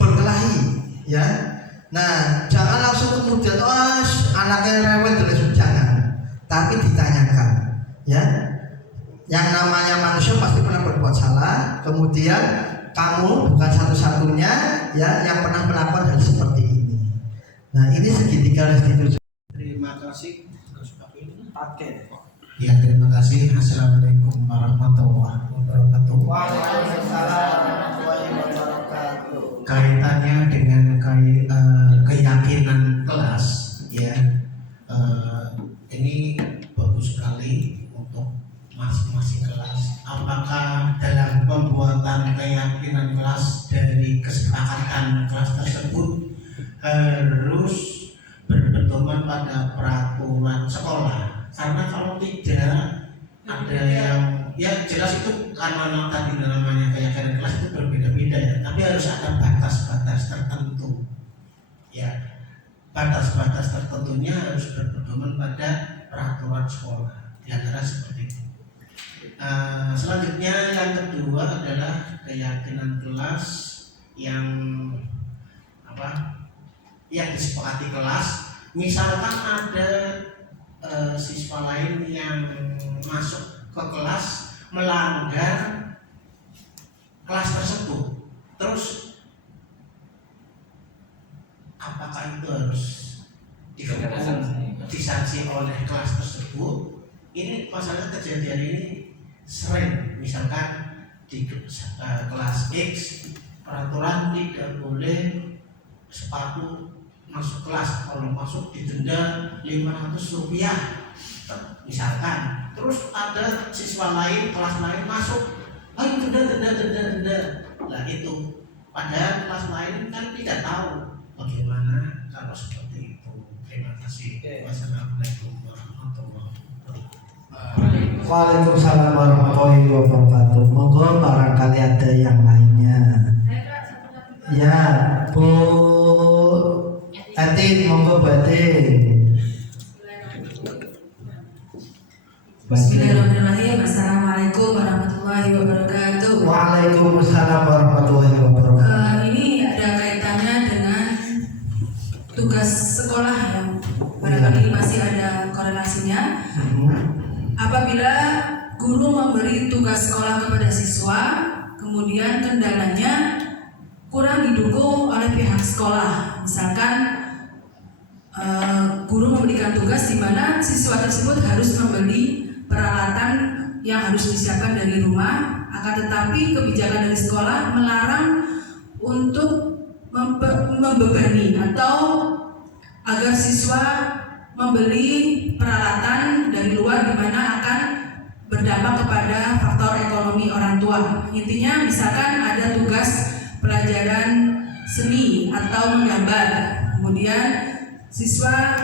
berkelahi, ya. Nah, jangan langsung kemudian anaknya rewel dan jangan, tapi ditanyakan, ya. Yang namanya manusia pasti pernah berbuat salah. Kemudian kamu bukan satu-satunya, ya, yang pernah melakukan hal seperti ini. Nah, ini segitiga restitusi. Terima kasih. Pakai. Ya, terima kasih. Assalamualaikum warahmatullahi wabarakatuh. Waalaikumsalam warahmatullahi wabarakatuh. pembuatan keyakinan kelas dari kesepakatan kelas tersebut harus berpedoman pada peraturan sekolah. Karena kalau tidak ada yang ya jelas itu karena tadi namanya keyakinan kelas itu berbeda-beda ya, tapi harus ada batas-batas tertentu ya. Batas-batas tertentunya harus berpedoman pada peraturan sekolah, di antara seperti itu. Selanjutnya yang kedua adalah keyakinan kelas yang yang disepakati kelas. Misalkan ada siswa lain yang masuk ke kelas melanggar kelas tersebut, terus apakah itu harus disanksi oleh kelas tersebut? Ini masalah kejadian ini sering, misalkan di kelas X peraturan tidak boleh sepatu masuk kelas, kalau masuk didenda 500 rupiah misalkan. Terus ada siswa lain, kelas lain masuk, ayo denda. Nah itu, padahal kelas lain kan tidak tahu bagaimana kalau seperti itu. Terima kasih. Wassalamualaikum warahmatullahi wabarakatuh. Waalaikumsalam warahmatullahi wabarakatuh. Monggo barangkali ada yang lainnya. Ya, Bu Atin, monggo batin. Bismillahirrahmanirrahim. Assalamualaikum warahmatullahi wabarakatuh. Waalaikumsalam warahmatullahi wabarakatuh. Ini ada kaitannya dengan tugas sekolah yang barangkali masih ada korelasinya. Apabila guru memberi tugas sekolah kepada siswa, kemudian kendalanya kurang didukung oleh pihak sekolah, misalkan guru memberikan tugas di mana siswa tersebut harus membeli peralatan yang harus disiapkan dari rumah, akan tetapi kebijakan dari sekolah melarang untuk membebani atau agar siswa membeli peralatan dari luar di mana akan berdampak kepada faktor ekonomi orang tua. Intinya misalkan ada tugas pelajaran seni atau menggambar, kemudian siswa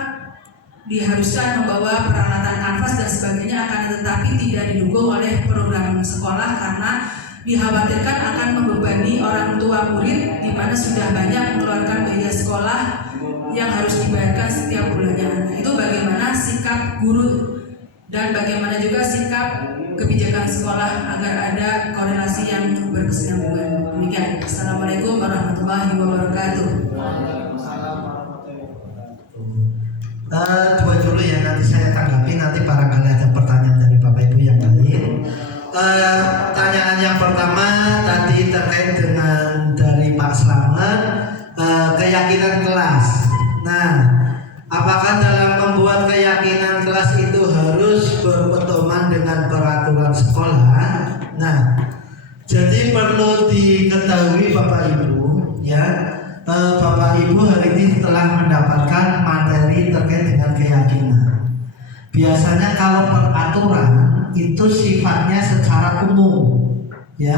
diharuskan membawa peralatan kanvas dan sebagainya, akan tetapi tidak didukung oleh program sekolah karena dikhawatirkan akan membebani orang tua murid di mana sudah banyak mengeluarkan biaya sekolah yang harus dibayarkan setiap bulannya. Nah, itu bagaimana sikap guru dan bagaimana juga sikap kebijakan sekolah agar ada korelasi yang berkesinambungan. Demikian. Assalamualaikum warahmatullahi wabarakatuh. Dua dulu ya, nanti saya tanggapi, nanti barangkali ada pertanyaan dari Bapak Ibu yang lain. Pertanyaan yang pertama tadi terkait dengan dari Pak Slamet, keyakinan kelas. Nah, apakah dalam membuat keyakinan kelas itu harus berpedoman dengan peraturan sekolah? Nah, jadi perlu diketahui Bapak Ibu ya, Bapak Ibu hari ini telah mendapatkan materi terkait dengan keyakinan. Biasanya kalau peraturan itu sifatnya secara umum ya,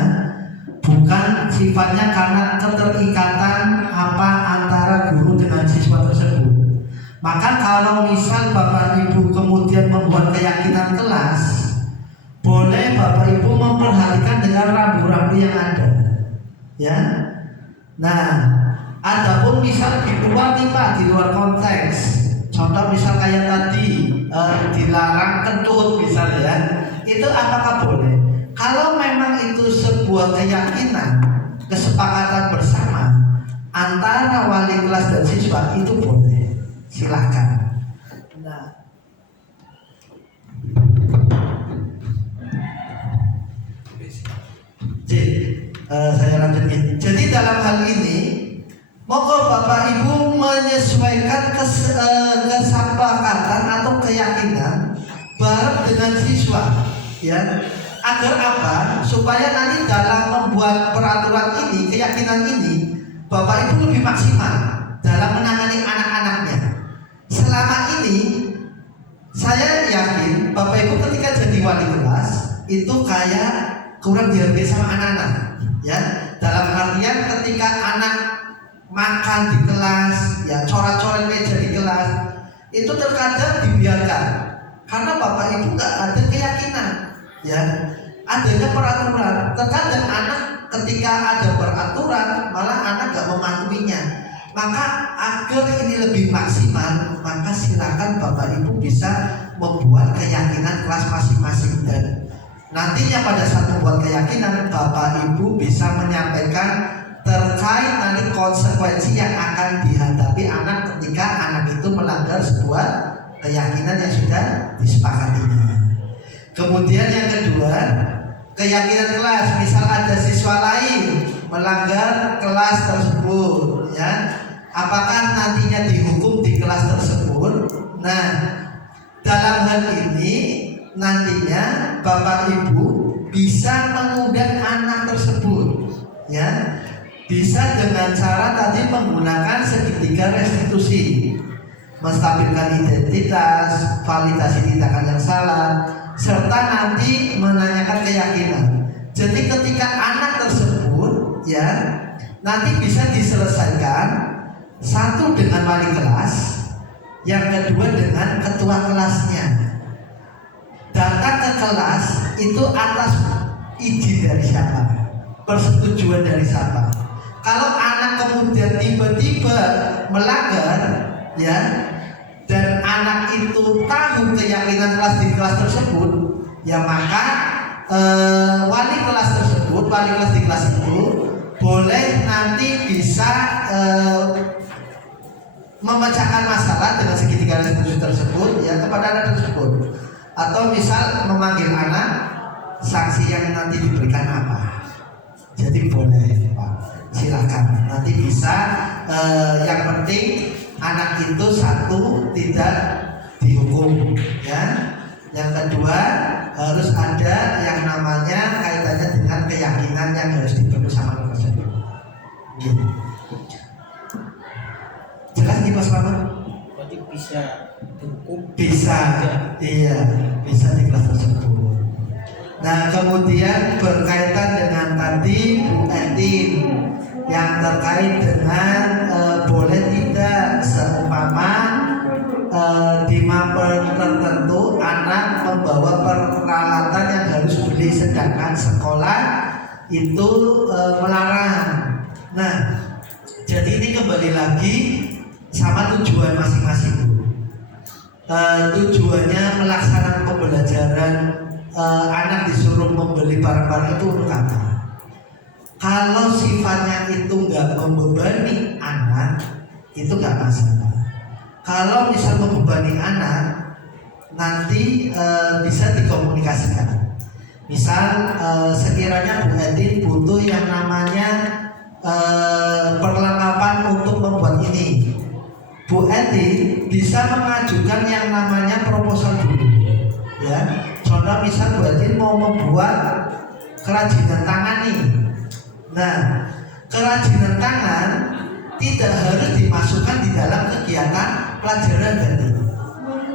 bukan sifatnya karena keterikatan apa antara guru dengan siswa tersebut. Maka kalau misal Bapak Ibu kemudian membuat keyakinan kelas, boleh Bapak Ibu memperhatikan dengan rambu-rambu yang ada ya. Nah, adapun misal di luar di luar konteks, contoh misal kayak tadi dilarang kentut misalnya ya, itu apakah boleh? Kalau memang itu sebuah keyakinan, kesepakatan bersama antara wali kelas dan siswa, itu boleh, silakan. Nah, saya lanjutin. Jadi dalam hal ini, monggo Bapak Ibu menyesuaikan kesepakatan atau keyakinan bareng dengan siswa, ya. Agar apa? Supaya nanti dalam membuat peraturan ini, keyakinan ini, Bapak Ibu lebih maksimal dalam menangani anak-anaknya. Selama ini, saya yakin Bapak Ibu ketika jadi wali kelas itu kayak kurang dihargai sama anak-anak, ya. Dalam artian ketika anak makan di kelas, ya coret-coret meja di kelas, itu terkadang dibiarkan karena bapak ibu nggak ada keyakinan, ya. Adanya peraturan, terkadang anak ketika ada peraturan malah anak nggak mematuhinya. Maka agar ini lebih maksimal, maka silakan bapak ibu bisa membuat keyakinan kelas masing-masing, dan nantinya pada saat membuat keyakinan bapak ibu bisa menyampaikan terkait nanti konsekuensi yang akan dihadapi anak ketika anak itu melanggar sebuah keyakinan yang sudah disepakatinya. Kemudian yang kedua, keyakinan kelas. Misal ada siswa lain melanggar kelas tersebut, ya, apakah nantinya dihukum di kelas tersebut? Nah, dalam hal ini nantinya bapak ibu bisa mengundang anak tersebut, ya, bisa dengan cara tadi menggunakan segitiga restitusi, menstabilkan identitas, validasi tindakan yang salah, serta nanti menanyakan keyakinan. Jadi ketika anak tersebut, ya, nanti bisa diselesaikan, satu dengan wali kelas, yang kedua dengan ketua kelasnya. Datang ke kelas itu atas izin dari siapa, persetujuan dari siapa. Kalau anak kemudian tiba-tiba melanggar, ya, dan anak itu tahu keyakinan kelas di kelas tersebut, ya maka wali kelas tersebut, wali kelas di kelas itu boleh nanti bisa memecahkan masalah dengan segitiga restitusi tersebut, ya, kepada anak tersebut, atau misal memanggil anak, sanksi yang nanti diberikan apa. Jadi boleh Pak, silakan nanti bisa. Yang penting anak itu satu tidak dihukum, ya. Yang kedua harus ada yang namanya kaitannya dengan keyakinan yang harus dipenuhi sama anak tersebut. Gitu. Jelas nih Pak Selamat? Berarti bisa dihukum? Bisa, iya, bisa di kelas tersebut. Nah, kemudian berkaitan dengan tadi Bu Etin yang terkait dengan boleh tidak seumpama di maper tertentu anak membawa peralatan yang harus beli sedangkan sekolah itu melarang. Nah, jadi ini kembali lagi sama tujuan masing-masing. Tujuannya melaksanakan pembelajaran, anak disuruh membeli barang-barang itu untuk apa? Kalau sifatnya itu nggak membebani anak, itu nggak masalah. Kalau misal membebani anak, nanti bisa dikomunikasikan. Misal sekiranya Bu Etin butuh yang namanya perlengkapan untuk membuat ini, Bu Etin bisa mengajukan yang namanya proposal dulu, ya. Contoh misal Bu Etin mau membuat kerajinan tangan nih. Nah, kerajinan tangan tidak harus dimasukkan di dalam kegiatan pelajaran tadi.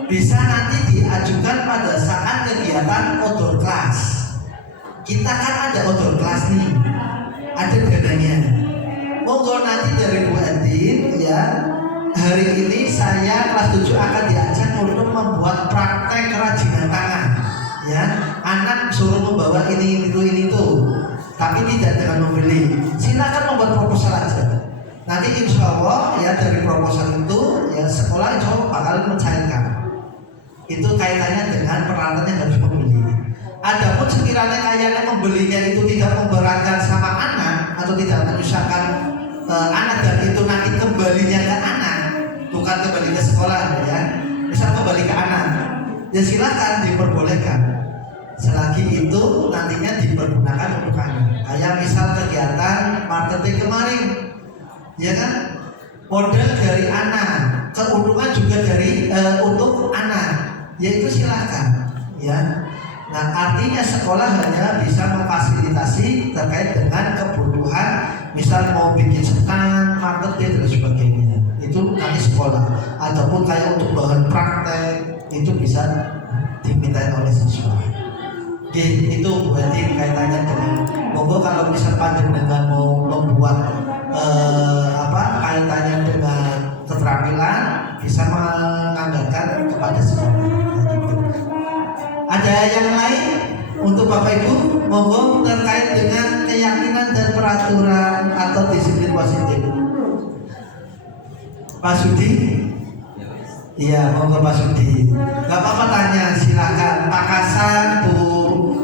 Bisa nanti diajukan pada saat kegiatan outdoor class. Kita kan ada outdoor class nih, ada dananya. Monggo nanti dari Bu Etin, ya, hari ini saya kelas 7 akan diajak untuk membuat praktek kerajinan tangan, ya. Anak suruh membawa ini itu, tapi tidak dengan membeli. Silakan membuat proposal aja. Nanti insya Allah, ya, dari proposal itu, ya, sekolah insya Allah bakal mencairkan. Itu kaitannya dengan peralatan yang harus membeli. Adapun sekiranya kayaknya membelinya itu tidak memberatkan sama anak atau tidak menyusahkan anak, dan itu nanti kembalinya ke anak, bukan kembali ke sekolah, ya. Misal kembali ke anak, ya silakan diperbolehkan. Selagi itu nantinya dipergunakan untuk anak. Kayak misal kegiatan marketing kemarin, ya kan, modal dari anak, keuntungan juga dari untuk anak, yaitu silakan, ya. Nah, artinya sekolah hanya bisa memfasilitasi terkait dengan kebutuhan, misal mau bikin stand, marketing dan sebagainya. Itu nanti sekolah. Ataupun kayak untuk bahan praktek itu bisa dimintain oleh siswa. Itu berarti kaitannya dengan monggo kalau misal panjenengan mau membuat kaitannya dengan keterampilan bisa menganggarkan kepada sekolah. Ada yang lain untuk Bapak Ibu monggo terkait dengan keyakinan dan peraturan atau disiplin positif. Pak Sudi? Iya, monggo Pak Sudi. Gak apa-apa tanya, silakan. Pak Kasan, Bu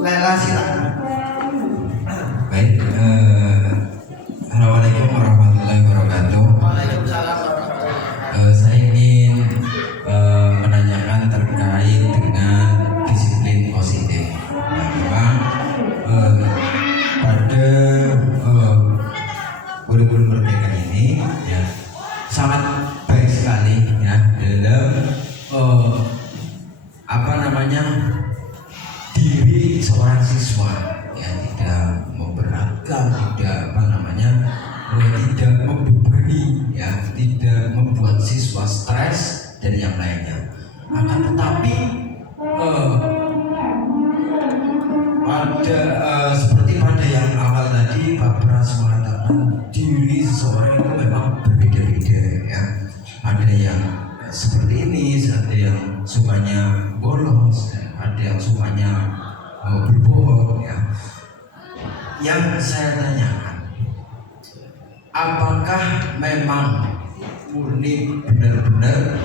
Lela, silakan. Baik, Assalamualaikum warahmatullahi wabarakatuh. Waalaikumsalam. Saya ingin menanyakan terkait dengan disiplin positif. Nah, memang pada kurikulum merdeka ini ya sangat baik sekali ya dalam diri seorang siswa ya, tidak memberatkan, tidak tidak membebani ya, tidak membuat siswa stres dan yang lainnya. Akan tetapi seperti pada yang awal tadi Pak Pras mengatakan diri seseorang itu memang berbeda-beda ya. Ada yang seperti ini, ada yang sukanya bolos, ada yang sukanya berbohong ya. Yang saya tanyakan, apakah memang murni benar-benar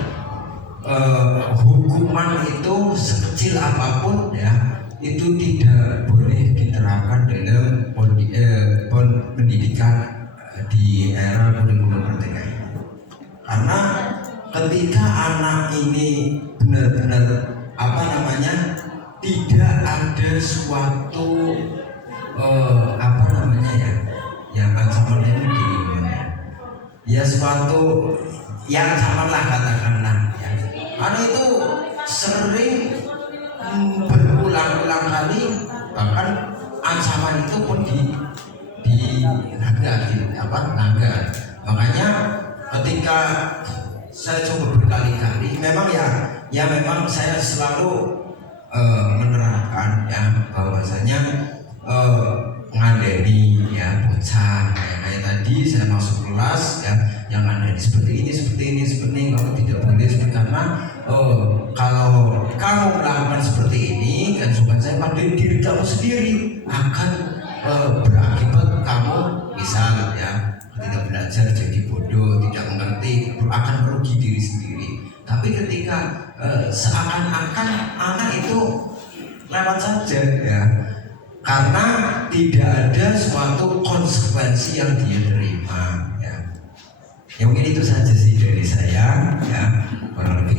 hukuman itu sekecil apapun ya itu tidak boleh diterapkan dalam pendidikan di era kurikulum merdeka ini? Karena ketika anak ini benar-benar tidak ada suatu yang ancaman ini ya suatu yang ancaman lah katakanlah ya. Anak itu sering berulang-ulang kali bahkan ancaman itu pun dilanggar. Makanya ketika saya coba berkali-kali memang memang saya selalu menerapkan ya bahwasanya ngadeni ya bocah kayak tadi saya masuk kelas ya yang ngadeni seperti ini kamu tidak boleh seperti karena kalau kamu melakukan seperti ini kan bukan saya pada diri kamu sendiri akan berakibat kamu misal ya tidak belajar jadi bodoh, tidak mengerti, akan merugi diri sendiri. Tapi ketika seakan-akan anak itu lewat saja ya, karena tidak ada suatu konsekuensi yang dia terima ya. Ya mungkin itu saja sih dari saya ya, kurang lebih